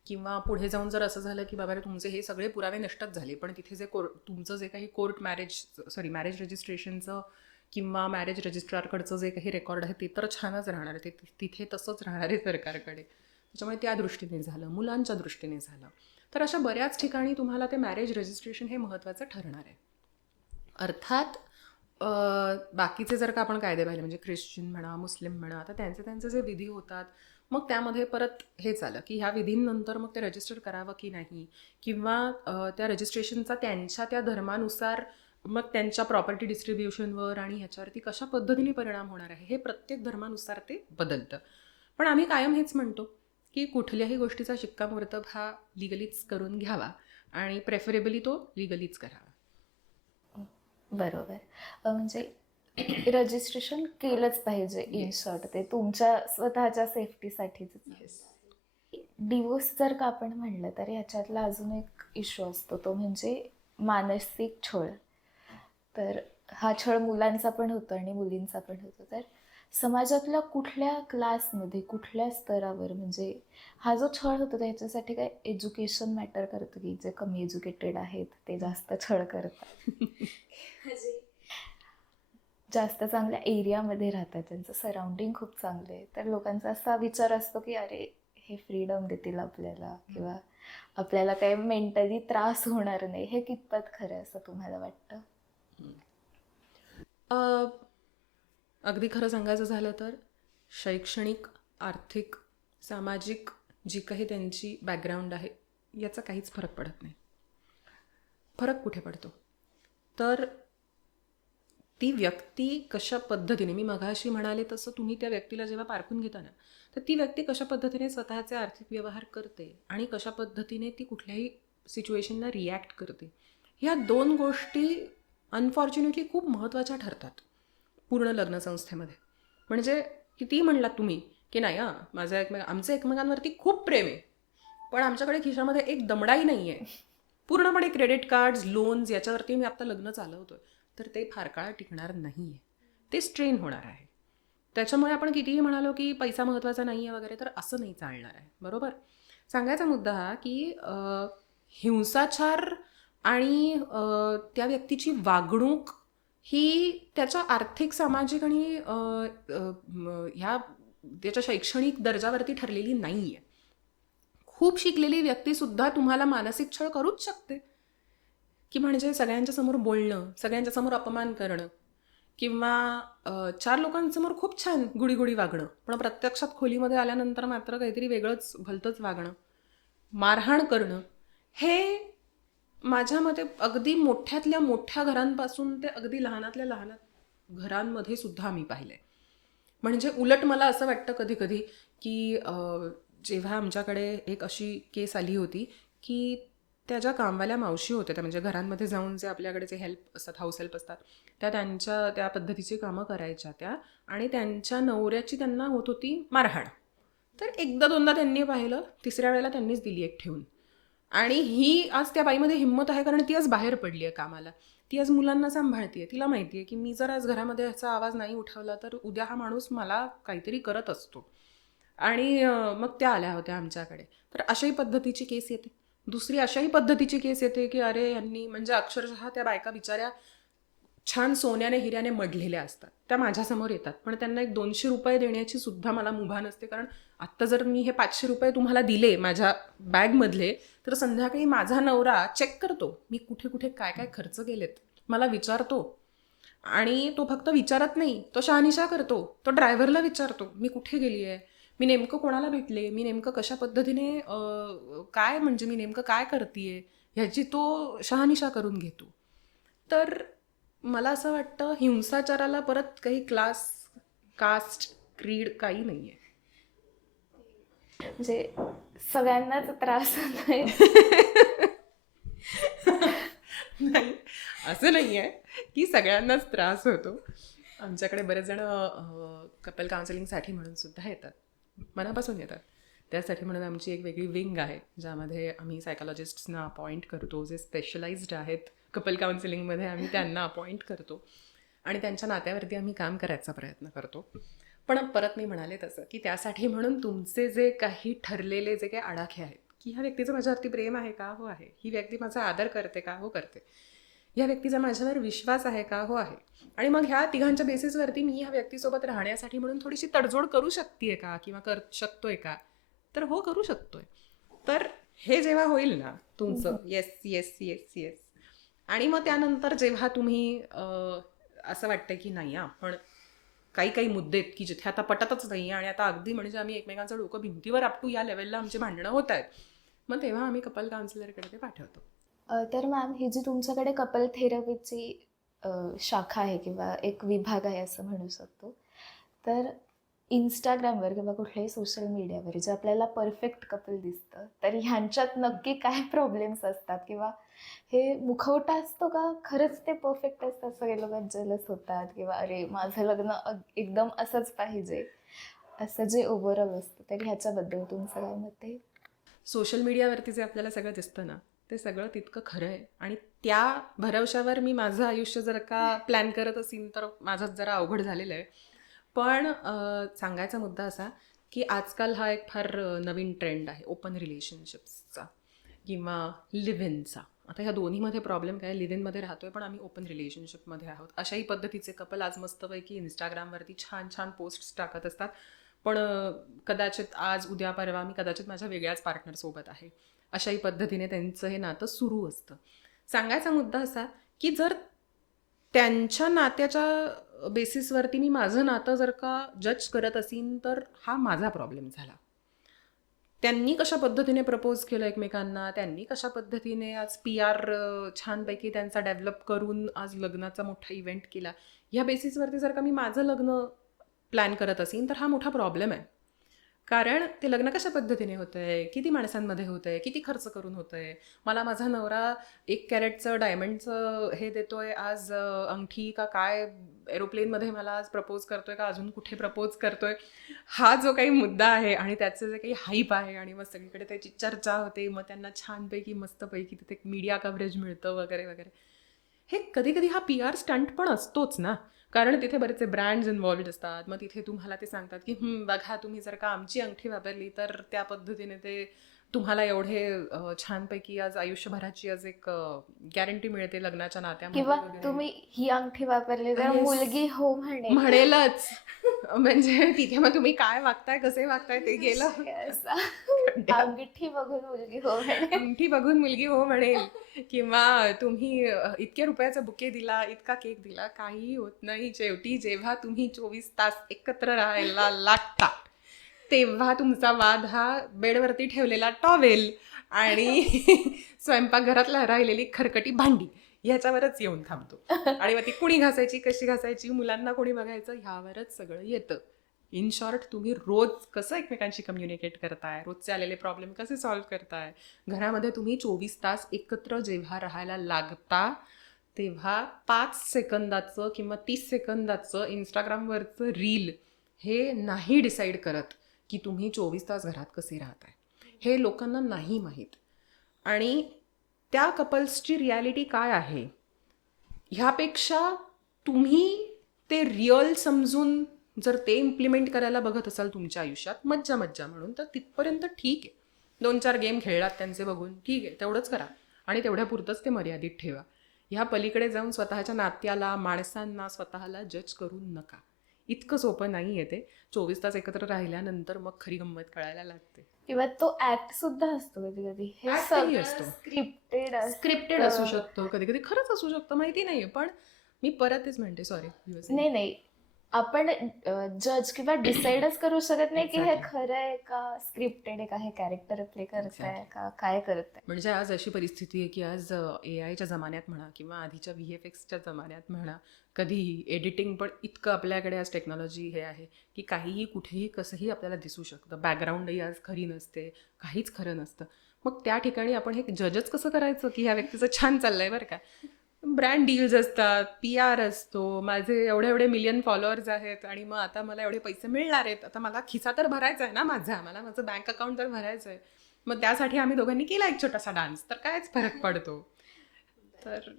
किंवा पुढे जाऊन जर असं झालं की बाबा तुमचे हे सगळे पुरावे नष्टच झाले पण तिथे जे तुमचं जे काही मॅरेज रजिस्ट्रेशनचं किंवा मॅरेज रजिस्ट्रारकडचं जे काही रेकॉर्ड आहे ते तर छानच राहणार आहे, ते तिथे तसंच राहणार आहे सरकारकडे. त्याच्यामुळे त्या दृष्टीने झालं, मुलांच्या दृष्टीने झालं, तर अशा बऱ्याच ठिकाणी तुम्हाला ते मॅरेज रजिस्ट्रेशन हे महत्त्वाचं ठरणार आहे. अर्थात बाकीचे जर का आपण कायदे पाहिले म्हणजे ख्रिश्चन म्हणा, मुस्लिम म्हणा, आता त्यांचे जे विधी होतात मग त्यामध्ये परत हेच आलं की ह्या विधींनंतर मग ते रजिस्टर करावं की नाही, किंवा त्या रजिस्ट्रेशनचा त्यांच्या त्या धर्मानुसार मग त्यांच्या प्रॉपर्टी डिस्ट्रीब्युशनवर आणि ह्याच्यावरती कशा पद्धतीने परिणाम होणार आहे हे प्रत्येक धर्मानुसार ते बदलतं. पण आम्ही कायम हेच म्हणतो की कुठल्याही गोष्टीचा शिक्कामोर्तब हा लिगलीच करून घ्यावा आणि प्रेफरेबली तो लिगलीच करावा. बरोबर. म्हणजे रजिस्ट्रेशन केलंच पाहिजे इन शॉर्ट, ते तुमच्या स्वतःच्या सेफ्टीसाठीच. येस. डिवोर्स जर का आपण म्हणलं तर ह्याच्यातला अजून एक इश्यू असतो, तो म्हणजे मानसिक छळ. तर हा छळ मुलांचा पण होतो आणि मुलींचा पण होतो. तर समाजातल्या कुठल्या क्लासमध्ये, कुठल्या स्तरावर म्हणजे हा जो छळ होतो त्याच्यासाठी काय एज्युकेशन मॅटर करतं, की जे कमी एज्युकेटेड आहेत ते जास्त छळ करतात, जास्त चांगल्या एरियामध्ये राहतात, त्यांचं सराउंडिंग खूप चांगलं आहे, तर लोकांचा असा विचार असतो की अरे हे फ्रीडम देतील आपल्याला किंवा आपल्याला काही मेंटली त्रास होणार नाही. हे कितपत खरं आहे असं तुम्हाला वाटतं? अगदी खरं सांगायचं झालं तर शैक्षणिक, आर्थिक, सामाजिक जी काही त्यांची बॅकग्राऊंड आहे याचा काहीच फरक पडत नाही. फरक कुठे पडतो तर ती व्यक्ती कशा पद्धतीने, मी मघाशी म्हणाले तसं, तुम्ही त्या व्यक्तीला जेव्हा पारखून घेता ना, तर ती व्यक्ती कशा पद्धतीने स्वतःचे आर्थिक व्यवहार करते आणि कशा पद्धतीने ती कुठल्याही सिच्युएशनला रिॲक्ट करते, ह्या दोन गोष्टी अनफॉर्च्युनेटली खूप महत्त्वाच्या ठरतात पूर्ण लग्नसंस्थेमध्ये. म्हणजे कितीही म्हणलात तुम्ही की नाही माझं आमचं एकमेकांवरती खूप प्रेम आहे, पण आमच्याकडे खिशामध्ये एक दमडाही नाही आहे, पूर्णपणे क्रेडिट कार्ड्स, लोन्स याच्यावरती मी आत्ता लग्न चालवतोय, तर ते फार काळ टिकणार नाही आहे, ते स्ट्रेन होणार आहे. त्याच्यामुळे आपण कितीही म्हणालो की पैसा महत्त्वाचा नाही आहे वगैरे, तर असं नाही चालणार आहे. बरोबर. सांगायचा मुद्दा हा की हिंसाचार आणि त्या व्यक्तीची वागणूक ही त्याच्या आर्थिक, सामाजिक आणि ह्या त्याच्या शैक्षणिक दर्जावरती ठरलेली नाही आहे. खूप शिकलेली व्यक्तीसुद्धा तुम्हाला मानसिक छळ करूच शकते, की म्हणजे सगळ्यांच्या समोर बोलणं, सगळ्यांच्या समोर अपमान करणं, किंवा 4 लोकांसमोर खूप छान गुडी वागणं, पण प्रत्यक्षात खोलीमध्ये आल्यानंतर मात्र काहीतरी वेगळंच भलतंच वागणं, मारहाण करणं. हे माझ्या मते अगदी मोठ्यातल्या मोठ्या घरांपासून ते अगदी लहानातल्या लहान घरांमध्ये सुद्धा आम्ही पाहिलंय. म्हणजे उलट मला असं वाटतं कधी कधी की जेव्हा आमच्याकडे एक अशी केस आली होती की त्या ज्या कामवाल्या मावशी होत्या, त्या म्हणजे घरांमध्ये जाऊन जे आपल्याकडे जे हेल्प असतात, हाऊस हेल्प असतात, त्यांच्या त्या पद्धतीची कामं करायच्या त्या, आणि त्यांच्या नवऱ्याची त्यांना होत होती मारहाण. तर एकदा दोनदा त्यांनी पाहिलं, तिसऱ्या वेळेला त्यांनीच दिली एक ठेवून. आणि ही आज त्या बाईमध्ये हिंमत आहे कारण ती आज बाहेर पडली आहे कामाला, ती आज मुलांना सांभाळते. तिला माहिती आहे की मी जर आज घरामध्ये ह्याचा आवाज नाही उठवला तर उद्या हा माणूस मला काहीतरी करत असतो. आणि मग त्या आल्या होत्या आमच्याकडे. तर अशाही पद्धतीची केस येते. दुसरी अशाही पद्धतीची केस येते की अरे यांनी, म्हणजे अक्षरशः त्या बायका बिचाऱ्या छान सोन्याने हिऱ्याने मढलेल्या असतात, त्या माझ्यासमोर येतात, पण त्यांना एक 200 रुपये देण्याची सुद्धा मला मुभा नसते. कारण आत्ता जर मी हे 500 रुपये तुम्हाला दिले माझ्या बॅगमधले, तर संध्याकाळी माझा नवरा चेक करतो मी कुठे कुठे काय काय खर्च केलेत, मला विचारतो. आणि तो फक्त विचारत नाही, तो शहानिशा करतो. तो ड्रायव्हरला विचारतो मी कुठे गेली आहे, मी नेमकं कोणाला भेटले, मी नेमकं कशा पद्धतीने काय, म्हणजे मी नेमकं काय करतेय, ह्याची तो शहानिशा करून घेतो. तर मला असं वाटतं हिंसाचाराला परत काही क्लास, कास्ट, क्रीड काही नाही आहे. म्हणजे सगळ्यांनाच त्रास होतोय? नाही, असं नाही आहे की सगळ्यांनाच त्रास होतो. आमच्याकडे बरेच जण कपल काउन्सिलिंगसाठी म्हणून सुद्धा येतात, मनापासून येतात. त्यासाठी म्हणून आमची एक वेगळी विंग आहे ज्यामध्ये आम्ही सायकॉलॉजिस्ट्सना अपॉइंट करतो, जे स्पेशलाइज्ड आहेत कपल काउन्सिलिंगमध्ये, आम्ही त्यांना अपॉइंट करतो आणि त्यांच्या नात्यावरती आम्ही काम करायचा प्रयत्न करतो. पण परत मी म्हणाले तसं की त्यासाठी म्हणून तुमचे जे काही ठरलेले जे काही आडाखे आहेत की ह्या व्यक्तीचं माझ्यावरती प्रेम आहे का, हो आहे. ही व्यक्ती माझा आदर करते का, हो करते. ह्या व्यक्तीचा माझ्यावर विश्वास आहे का, हो आहे. आणि मग ह्या तिघांच्या बेसिसवरती मी ह्या व्यक्तीसोबत राहण्यासाठी म्हणून थोडीशी तडजोड करू शकते का, किंवा कर शकतोय का, तर हो करू शकतोय. तर हे जेव्हा होईल ना तुमचं येस येस येस येस, आणि मग त्यानंतर जेव्हा तुम्ही असं वाटतं की नाही आपण काही काही मुद्दे आहेत की जिथे आता पटतच नाही आणि आता अगदी म्हणजे आम्ही एकमेकांचं डोकं भिंतीवर आपटू या लेवलला आमची भांडणं होत आहेत, मग तेव्हा आम्ही कपल काउन्सिलरकडे ते पाठवतो. तर मॅम, ही जी तुमच्याकडे कपल थेरपीची शाखा आहे किंवा एक विभाग आहे असं म्हणू शकतो, तर इंस्टाग्रामवर किंवा कुठल्याही सोशल मीडियावर जे आपल्याला परफेक्ट कपल दिसतं, तर ह्यांच्यात नक्की काय प्रॉब्लेम्स असतात किंवा हे मुखवटा असतो का खरंच ते परफेक्ट असतात, सगळे लोक जेलस होतात किंवा अरे माझं लग्न एकदम असंच पाहिजे, असं जे ओव्हरऑल असतं, तर ह्याच्याबद्दल तुमचं काय मत आहे? सोशल मीडियावरती जे आपल्याला सगळं दिसतं ना, ते सगळं तितकं खरं आहे. आणि त्या भरवशावर मी माझं आयुष्य जर का प्लॅन करत असेल तर माझंच जरा अवघड झालेलं आहे. पण सांगायचा मुद्दा असा की आजकाल हा एक फार नवीन ट्रेंड आहे ओपन रिलेशनशिप्सचा किंवा लिव्ह इनचा. आता ह्या दोन्हीमध्ये प्रॉब्लेम काय, लिव्ह इनमध्ये राहतोय पण आम्ही ओपन रिलेशनशिपमध्ये आहोत, अशाही पद्धतीचे कपल आज मस्तपैकी इंस्टाग्रामवरती छान छान पोस्ट्स टाकत असतात. पण कदाचित आज उद्या परवा मी कदाचित माझ्या वेगळ्याच पार्टनरसोबत आहे, अशाही पद्धतीने त्यांचं हे नातं सुरू असतं. सांगायचा मुद्दा असा की जर त्यांच्या नात्याच्या बेसिसवरती मी माझं नातं जर का जज करत असीन तर हा माझा प्रॉब्लेम झाला. त्यांनी कशा पद्धतीने प्रपोज केलं एकमेकांना, त्यांनी कशा पद्धतीने आज PR छानपैकी त्यांचा डेव्हलप करून आज लग्नाचा मोठा इव्हेंट केला, ह्या बेसिसवरती जर का मी माझं लग्न प्लॅन करत असीन तर हा मोठा प्रॉब्लेम आहे. कारण ते लग्न कशा पद्धतीने होतं आहे, किती माणसांमध्ये होतं आहे, किती खर्च करून होतं आहे, मला माझा नवरा 1 कॅरेटचं डायमंडचं हे देतोय आज अंगठी का काय, एरोप्लेनमध्ये मला आज प्रपोज करतोय का अजून कुठे प्रपोज करतोय, हा जो काही मुद्दा आहे आणि त्याचं जे काही हाईप आहे आणि मग सगळीकडे त्याची चर्चा होते, मग त्यांना छानपैकी मस्तपैकी तिथे मीडिया कव्हरेज मिळतं वगैरे वगैरे. हे कधी कधी हा PR स्टंट पण असतोच ना, कारण तिथे बरेचसे ब्रँड्स इन्व्हॉल्व्ड असतात. मग तिथे तुम्हाला ते सांगतात की बघा तुम्ही जर का आमची अंगठी वापरली तर त्या पद्धतीने ते तुम्हाला एवढे छानपैकी आज आयुष्यभराची आज एक गॅरंटी मिळते लग्नाच्या नात्यामध्ये किंवा वगैरे. तुम्ही ही अंगठी वापरली तर Yes. मुलगी हो म्हणेल. म्हणेलच. म्हणजे तिथे मग तुम्ही काय वागताय कसे वागताय ते गेलं. Yes. अंगठी बघून मुलगी हो म्हणेल. अंगठी बघून मुलगी हो म्हणेल. किंवा तुम्ही इतक्या रुपयाचा बुके दिला, इतका केक दिला, काहीही होत नाही. शेवटी जेव्हा तुम्ही 24 तास एकत्र राहायला लागता तेव्हा तुमचा वाद हा बेडवरती ठेवलेला टॉवेल आणि स्वयंपाकघरातला राहिलेली खरकटी भांडी ह्याच्यावरच येऊन थांबतो. आणि मग ती कुणी घासायची, कशी घासायची, मुलांना कोणी बघायचं, ह्यावरच सगळं येतं. इन शॉर्ट, तुम्ही रोज कसं एकमेकांशी कम्युनिकेट करताय, रोजचे आलेले प्रॉब्लेम कसे सॉल्व्ह करताय, घरामध्ये तुम्ही 24 तास एकत्र जेव्हा राहायला लागता तेव्हा 5 सेकंदाचं किंवा 30 सेकंदाचं इंस्टाग्रामवरचं रील हे नाही डिसाईड करत की तुम्ही 24 तास घरात कसे राहताय. हे लोकांना नाही माहीत. आणि त्या कपल्सची रियालिटी काय आहे ह्यापेक्षा तुम्ही ते रिअल समजून जर ते इम्प्लिमेंट करायला बघत असाल तुमच्या आयुष्यात मज्जा मज्जा म्हणून, तर तिथपर्यंत ठीक आहे. 2-4 गेम खेळलात त्यांचे बघून, ठीक आहे, तेवढंच करा आणि तेवढ्या पुरतंच ते मर्यादित ठेवा. ह्या पलीकडे जाऊन स्वतःच्या नात्याला, माणसांना, स्वतःला जज करू नका. इतकं सोपं नाही आहे ते. 24 तास एकत्र राहिल्यानंतर मग खरी गंमत कळायला लागते. किंवा तो ऍक्ट सुद्धा असतो कधी कधी. हे Act ही सगळं असतो. स्क्रिप्टेड असू शकतो, कधी कधी खरंच असू शकतं, माहिती नाहीये. पण मी परत तेच म्हणते, सॉरी. नाही नाही, आपण जज किंवा डिसाइडच करू शकत नाही की हे Exactly. खरं आहे का स्क्रिप्टेड आहे का, हे कॅरेक्टर प्ले करताय का काय करताय. म्हणजे आज अशी परिस्थिती आहे की आज AI च्या जमान्यात म्हणा किंवा आधीच्या VFXच्या जमान्यात म्हणा, कधीही एडिटिंग पण इतकं आपल्याकडे आज टेक्नॉलॉजी हे आहे की काहीही कुठेही कसंही आपल्याला दिसू शकतं. बॅकग्राऊंडही आज खरी नसते, काहीच खरं नसतं. मग त्या ठिकाणी आपण हे जजच कसं करायचं की ह्या व्यक्तीचं छान चाललंय बरं का. ब्रँड डील्स असतात, PR असतो, माझे एवढे एवढे मिलियन फॉलोअर्स आहेत आणि मग आता मला एवढे पैसे मिळणार आहेत, आता मला खिसा तर भरायचा आहे ना माझा, मला माझं बँक अकाउंट तर भरायचं आहे. मग त्यासाठी आम्ही दोघांनी केला एक छोटासा डान्स, तर कायच फरक पडतो. तर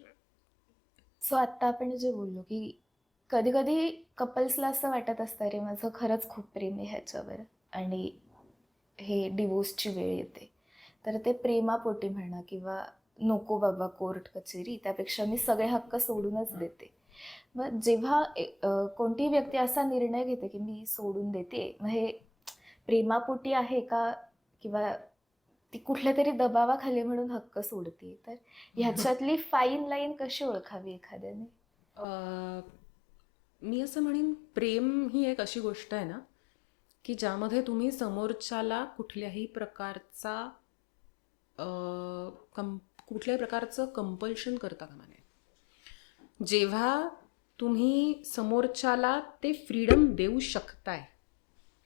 सो आत्ता आपण जे बोललो की कधी कधी कपल्सला असं वाटत असतं अरे माझं खरंच खूप प्रेम आहे ह्याच्यावर आणि हे डिवोर्सची वेळ येते, तर ते प्रेमापोटी म्हणा किंवा नको बाबा कोर्ट कचेरी, त्यापेक्षा मी सगळे हक्क सोडूनच देते. मग जेव्हा कोणतीही व्यक्ती असा निर्णय घेते की मी सोडून देते, मग हे प्रेमापोटी आहे का किंवा ती कुठल्या तरी दबावाखाली म्हणून हक्क सोडते, तर ह्याच्यातली फाईन लाईन कशी ओळखावी एखाद्याने? मी असं म्हणेन, प्रेम ही एक अशी गोष्ट आहे ना की ज्यामध्ये तुम्ही समोरच्याला कुठल्याही प्रकारचा कुठल्याही प्रकारचं कंपल्शन करता कामा नये. जेव्हा तुम्ही समोरच्याला ते फ्रीडम देऊ शकताय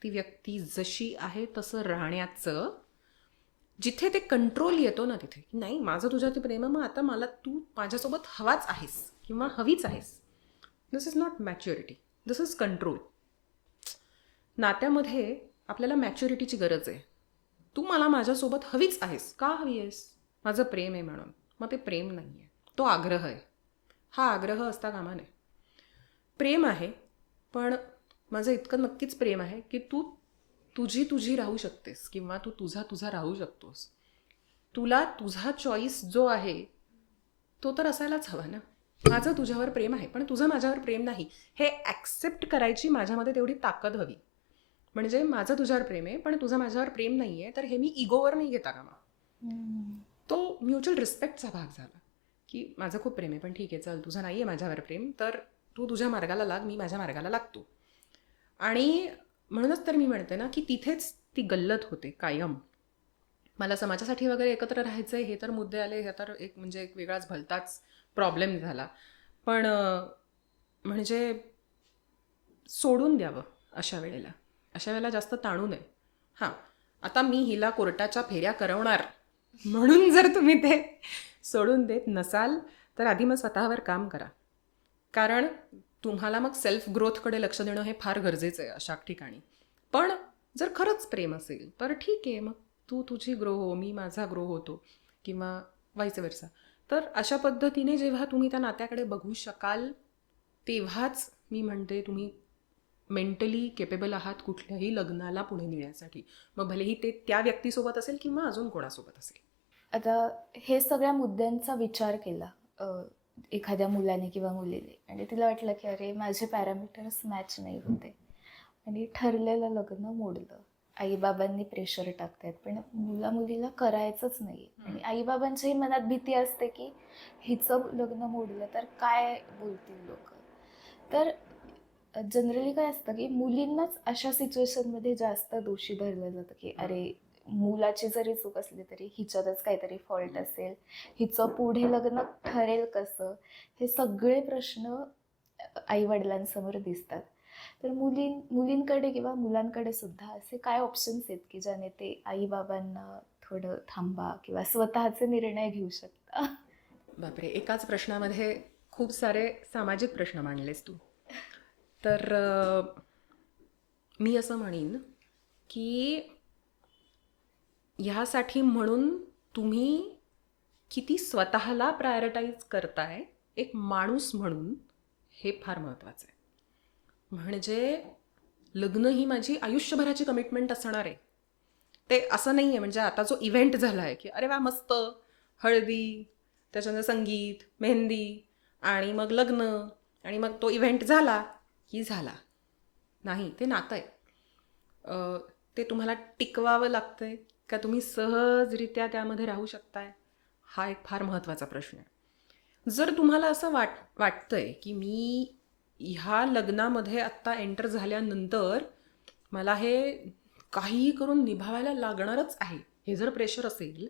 ती व्यक्ती जशी आहे तसं राहण्याचं, जिथे ते कंट्रोल येतो ना तिथे, की नाही माझं तुझ्यावरती प्रेम आहे, मग आता मला तू माझ्यासोबत हवाच आहेस किंवा हवीच आहेस. This is not maturity, this is control. नात्यामध्ये आपल्याला मॅच्युरिटीची गरज आहे. तू मला माझ्यासोबत हवीच आहेस. का हवी आहेस? माझं प्रेम आहे म्हणून. मग ते प्रेम नाही आहे, तो आग्रह आहे. हा आग्रह असता कामा नये. प्रेम आहे, पण माझं इतकं नक्कीच प्रेम आहे की तू तुझी राहू शकतेस किंवा तू तुझा राहू शकतोस. तुला तुझा चॉईस जो आहे तो तर असायलाच हवा ना. माझं तुझ्यावर प्रेम आहे पण तुझं माझ्यावर प्रेम नाही, हे ॲक्सेप्ट करायची माझ्यामध्ये तेवढी ताकद हवी. म्हणजे माझं तुझ्यावर प्रेम आहे पण तुझं माझ्यावर प्रेम नाही आहे, तर हे मी इगोवर नाही घेता कामा. तो म्युच्युअल रिस्पेक्टचा भाग झाला की माझं खूप प्रेम आहे पण ठीक आहे चल, तुझं नाही आहे माझ्यावर प्रेम, तर तू तुझ्या मार्गाला लाग, मी माझ्या मार्गाला लागतो. आणि म्हणूनच तर मी म्हणते ना की तिथेच ती गल्लत होते कायम. मला समाजासाठी वगैरे एकत्र राहायचं आहे हे तर मुद्दे आले, हे तर एक म्हणजे एक वेगळाच भलताच प्रॉब्लेम झाला. पण म्हणजे सोडून द्यावं अशा वेळेला जास्त ताणू नये. हां, आता मी हिला कोर्टाच्या फेऱ्या करवणार म्हणून जर तुम्ही ते सोडून देत नसाल तर आधी मग स्वतःवर काम करा. कारण तुम्हाला मग सेल्फ ग्रोथकडे लक्ष देणं हे फार गरजेचं आहे अशा ठिकाणी. पण जर खरंच प्रेम असेल तर ठीक आहे, मग तू तुझी ग्रो हो, मी माझा ग्रो होतो किंवा वाईस वर्सा. तर अशा पद्धतीने जेव्हा तुम्ही त्या नात्याकडे बघू शकाल तेव्हाच मी म्हणते तुम्ही मेंटली केपेबल आहात कुठल्याही लग्नाला पुढे नेण्यासाठी. मग भलेही ते त्या व्यक्तीसोबत असेल किंवा अजून कोणासोबत असेल. आता हे सगळ्या मुद्द्यांचा विचार केला एखाद्या मुलाने किंवा मुलीने, आणि तिला वाटलं की अरे माझे पॅरामीटर्स मॅच नाही होते, आणि ठरलेलं लग्न मोडलं. आईबाबांनी प्रेशर टाकतायत पण मुला मुलीला करायचंच नाही, आणि आईबाबांच्याही मनात भीती असते की हिचं लग्न मोडलं तर काय बोलतील लोक. तर जनरली काय असतं की मुलींनाच अशा सिच्युएशनमध्ये जास्त दोषी धरलं जातं की अरे मुलाची जरी चूक असली तरी हिच्यातच काहीतरी फॉल्ट असेल, हिचं पुढे लग्न ठरेल कसं, हे सगळे प्रश्न आईवडिलांसमोर दिसतात. तर मुलींकडे किंवा मुलांकडे सुद्धा असे काय ऑप्शन्स आहेत की ज्याने ते आईबाबांना थोडं थांबा किंवा स्वतःचे निर्णय घेऊ शकता? बापरे, एकाच प्रश्नामध्ये खूप सारे सामाजिक प्रश्न मांडलेस तू. तर मी असं म्हणेन की ह्यासाठी म्हणून तुम्ही किती स्वतःला प्रायोरिटाईज करताय एक माणूस म्हणून, हे फार महत्त्वाचं आहे. म्हणजे लग्न ही माझी आयुष्यभराची कमिटमेंट असणार आहे. ते असं नाही आहे म्हणजे आता जो इव्हेंट झाला आहे की अरे वा मस्त, हळदी, त्याच्यानंतर संगीत, मेहंदी आणि मग लग्न आणि मग तो इव्हेंट झाला की झाला. नाही, ते नातं आहे. ते तुम्हाला टिकवावं लागतंय का तुम्ही सहजरित्या त्यामध्ये राहू शकताय, हा एक फार महत्त्वाचा प्रश्न आहे. जर तुम्हाला असं वाटतंय की मी ह्या लग्नामध्ये आत्ता एंटर झाल्यानंतर मला हे काहीही करून निभावायला लागणारच आहे, हे जर प्रेशर असेल,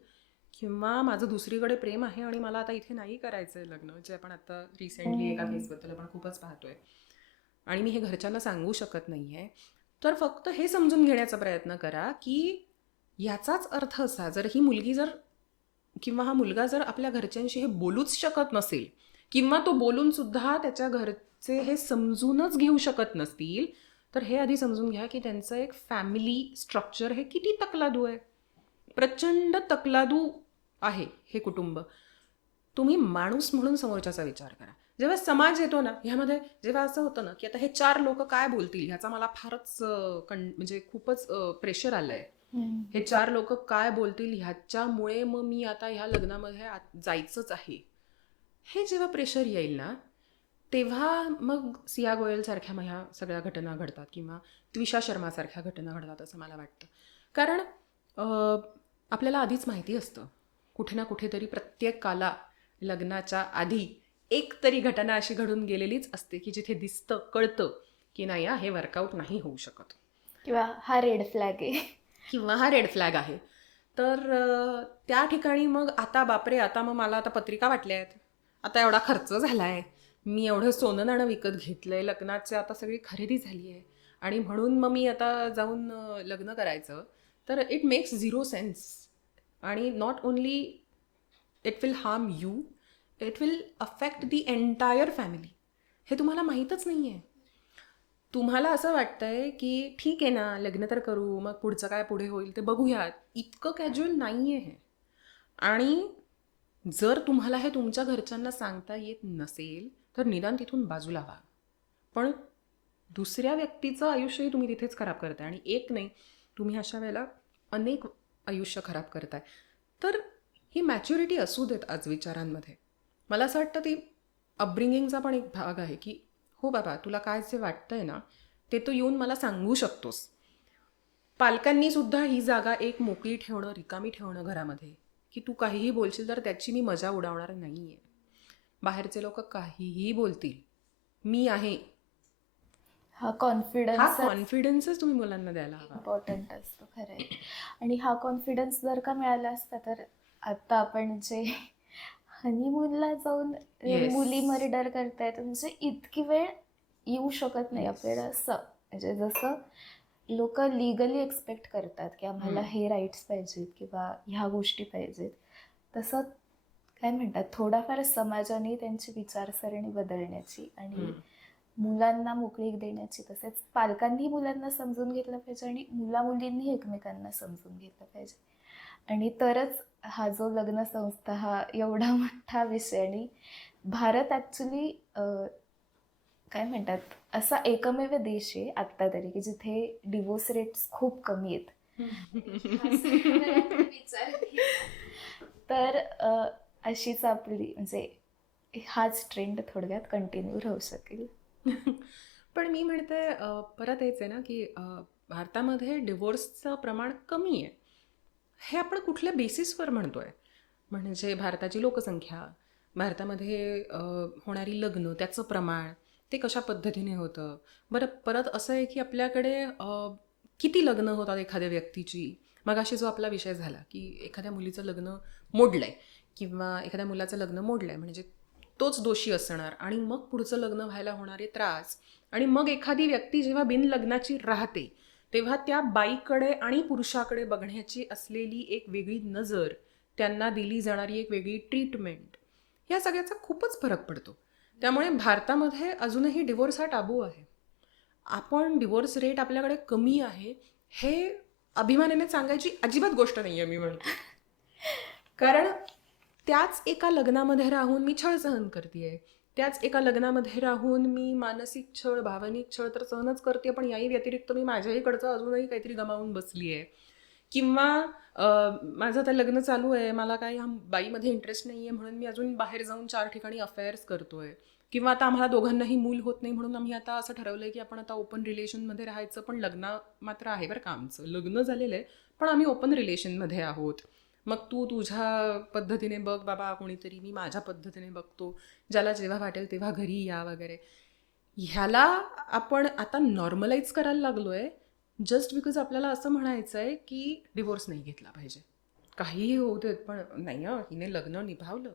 किंवा माझं दुसरीकडे प्रेम आहे आणि मला आता इथे नाही करायचं आहे लग्न, जे आपण आता रिसेंटली एका केसबद्दल आपण खूपच पाहतोय, आणि मी हे घरच्यांना सांगू शकत नाही आहे, तर फक्त हे समजून घेण्याचा प्रयत्न करा की याचाच अर्थ असा, जर ही मुलगी जर किंवा हा मुलगा जर आपल्या घरच्यांशी हे बोलूच शकत नसेल किंवा तो बोलून सुद्धा त्याच्या घरचे हे समजूनच घेऊ शकत नसतील, तर हे आधी समजून घ्या की त्यांचं एक फॅमिली स्ट्रक्चर हे किती तकलादू आहे. प्रचंड तकलादू आहे हे कुटुंब. तुम्ही माणूस म्हणून समोरच्याचा विचार करा. जेव्हा समाज येतो ना ह्यामध्ये, जेव्हा असं होतं ना की आता हे 4 लोक काय बोलतील ह्याचा मला फारच म्हणजे खूपच प्रेशर आलंय, हे 4 लोक काय बोलतील ह्याच्यामुळे मग मी आता ह्या लग्नामध्ये जायचंच आहे, हे जेव्हा प्रेशर येईल ना तेव्हा मग सिया गोयल सारख्या ह्या सगळ्या घटना घडतात किंवा त्विषा शर्मा सारख्या घटना घडतात असं मला वाटतं. कारण आपल्याला आधीच माहिती असतं कुठे ना कुठेतरी प्रत्येकाला लग्नाच्या आधी एक तरी घटना अशी घडून गेलेलीच असते की जिथे दिसतं, कळतं की नाही हे वर्कआउट नाही होऊ शकत, किंवा हा रेड फ्लॅग आहे, किंवा हा रेड फ्लॅग आहे. तर त्या ठिकाणी मग आता बापरे, आता मग मला आता पत्रिका वाटल्या आहेत, आता एवढा खर्च झाला आहे, मी एवढं सोनं नाणं विकत घेतलं आहे, लग्नाची आता सगळी खरेदी झाली आहे, आणि म्हणून मग मी आता जाऊन लग्न करायचं, तर इट मेक्स झिरो सेन्स. आणि not only it will harm you, it will affect the entire family. हे तुम्हाला माहीतच नाही आहे. तुम्हाला असं वाटतंय की ठीक आहे ना, लग्न तर करू, मग पुढचं काय पुढे होईल ते बघूयात. इतकं कॅज्युअल नाही आहे हे. आणि जर तुम्हाला हे तुमच्या घरच्यांना सांगता येत नसेल तर निदान तिथून बाजूला व्हा. पण दुसऱ्या व्यक्तीचं आयुष्यही तुम्ही तिथेच खराब करताय, आणि एक नाही, तुम्ही अशा वेळेला अनेक आयुष्य खराब करताय. तर ही मॅच्युरिटी असू देत आज विचारांमध्ये. मला असं वाटतं ती अपब्रिंगिंगचा पण एक भाग आहे की हो बाबा, तुला काय जे वाटतंय ना ते तू येऊन मला सांगू शकतोस. पालकांनी सुद्धा ही जागा एक मोकळी ठेवणं, रिकामी ठेवणं घरामध्ये, की तू काहीही बोलशील तर त्याची मी मजा उडवणार नाही आहे. बाहेरचे लोक काहीही बोलतील, मी आहे, हा हा कॉन्फिडन्स कॉन्फिडन्सच तुम्ही मुलांना द्यायला हवा. इम्पॉर्टंट असतो, खरं आहे. आणि हा कॉन्फिडन्स जर का मिळाला असता तर आता आपण जे हनीमूनला जाऊन Yes. मुली मर्डर करतायत, म्हणजे इतकी वेळ येऊ शकत नाही आपल्याला. असं म्हणजे जसं लोक लिगली एक्सपेक्ट करतात की आम्हाला हे राईट्स पाहिजेत किंवा ह्या गोष्टी पाहिजेत, तसं काय म्हणतात, थोडाफार समाजाने त्यांची विचारसरणी बदलण्याची आणि मुलांना मोकळीक देण्याची, तसेच पालकांनी मुलांना समजून घेतलं पाहिजे आणि मुलींनी एकमेकांना समजून घेतलं पाहिजे. आणि तरच हा जो लग्न संस्था हा एवढा मोठा विषय, आणि भारत ॲक्च्युली काय म्हणतात, असा एकमेव देश आहे आत्ता तरी की जिथे डिवोर्स रेट्स खूप कमी आहेत. तर अशीच आपली म्हणजे हाच ट्रेंड थोडक्यात कंटिन्यू राहू शकेल. पण मी म्हणते परत हेच आहे ना की भारतामध्ये डिवोर्सचं प्रमाण कमी आहे. हे आपण कुठल्या बेसिसवर म्हणतोय? म्हणजे भारताची लोकसंख्या, भारतामध्ये होणारी लग्न, त्याचं प्रमाण, ते कशा पद्धतीने होतं. बरं, परत असं आहे की आपल्याकडे किती लग्न होतात एखाद्या व्यक्तीची. मग अशी जो आपला विषय झाला की एखाद्या मुलीचं लग्न मोडलंय किंवा एखाद्या मुलाचं लग्न मोडलंय म्हणजे तोच दोषी असणार, आणि मग पुढचं लग्न व्हायला होणारे त्रास. आणि मग एखादी व्यक्ती जेव्हा बिनलग्नाची राहते तेव्हा त्या बाईकडे आणि पुरुषाकडे बघण्याची असलेली एक वेगळी नजर, त्यांना दिली जाणारी एक वेगळी ट्रीटमेंट, या सगळ्याचा खूपच फरक पडतो. त्यामुळे भारतामध्ये अजूनही डिवोर्स हा टाबू आहे. आपण डिवोर्स रेट आपल्याकडे कमी आहे हे अभिमानाने सांगायची अजिबात गोष्ट नाही आहे, मी म्हणतो. कारण त्याच एका लग्नामध्ये राहून मी छळ सहन करते, त्याच एका लग्नामध्ये राहून मी मानसिक छळ, भावनिक छळ तर सहनच करते, पण याही व्यतिरिक्त मी माझ्याहीकडचं अजूनही काहीतरी गमावून बसली आहे. किंवा माझं आता लग्न चालू आहे, मला काही ह्या बाईमध्ये इंटरेस्ट नाही आहे म्हणून मी अजून बाहेर जाऊन 4 ठिकाणी अफेअर्स करतोय. किंवा आता आम्हाला दोघांनाही मूल होत नाही म्हणून आम्ही आता असं ठरवलंय की आपण आता ओपन रिलेशनमध्ये राहायचं, पण लग्न मात्र आहे बरं का आमचं. लग्न झालेलं आहे पण आम्ही ओपन रिलेशनमध्ये आहोत. मग तू तुझ्या पद्धतीने बघ बाबा कोणीतरी, मी माझ्या पद्धतीने बघतो, ज्याला जेव्हा वाटेल तेव्हा घरी या वगैरे. ह्याला आपण आता नॉर्मलाइज करायला लागलो आहे जस्ट बिकॉज आपल्याला असं म्हणायचं आहे की डिवोर्स नाही घेतला पाहिजे. काहीही होऊ देत, पण नाही हिने लग्न निभावलं,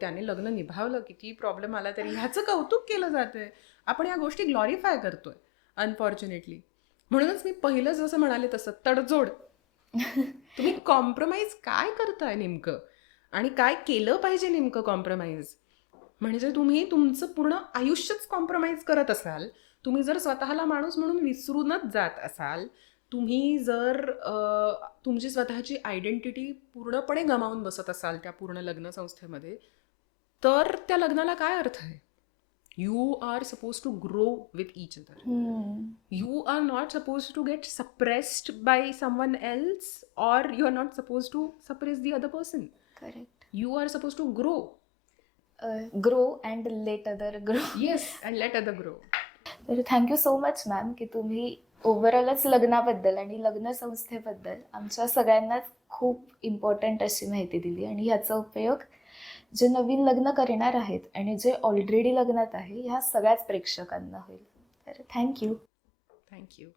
त्याने लग्न निभावलं, किती प्रॉब्लेम आला तरी ह्याचं कौतुक केलं जातंय. आपण या गोष्टी ग्लॉरिफाय करतोय अनफॉर्च्युनेटली. म्हणूनच मी पहिलं जसं म्हणाले तसं तडजोड. तुम्ही कॉम्प्रोमाइज काय करताय नेमकं, आणि काय केलं पाहिजे नेमकं कॉम्प्रोमाइज. म्हणजे तुम्ही तुमचं पूर्ण आयुष्यच कॉम्प्रोमाइज करत असाल, तुम्ही जर स्वतःला माणूस म्हणून विसरूनच जात असाल, तुम्ही जर तुमची स्वतःची आयडेंटिटी पूर्णपणे गमावून बसत असाल त्या पूर्ण लग्न संस्थेमध्ये, तर त्या लग्नाला काय अर्थ आहे? You are suppose to grow with each other. You are not supposed to get suppressed by someone else, or you are not supposed to suppress the other person. Correct. You are supposed to grow. Grow and let other grow. Yes, and let other grow. तर thank you so much ma'am की तुम्ही ओव्हरऑलच लग्नाबद्दल आणि लग्न संस्थेबद्दल आमच्या सगळ्यांनाच खूप इम्पॉर्टंट अशी माहिती दिली, आणि ह्याचा उपयोग जे नवीन लग्न करणार आहेत आणि जे ऑलरेडी लग्नात आहे ह्या सगळ्याच प्रेक्षकांना होईल. तर थँक्यू. Thank you.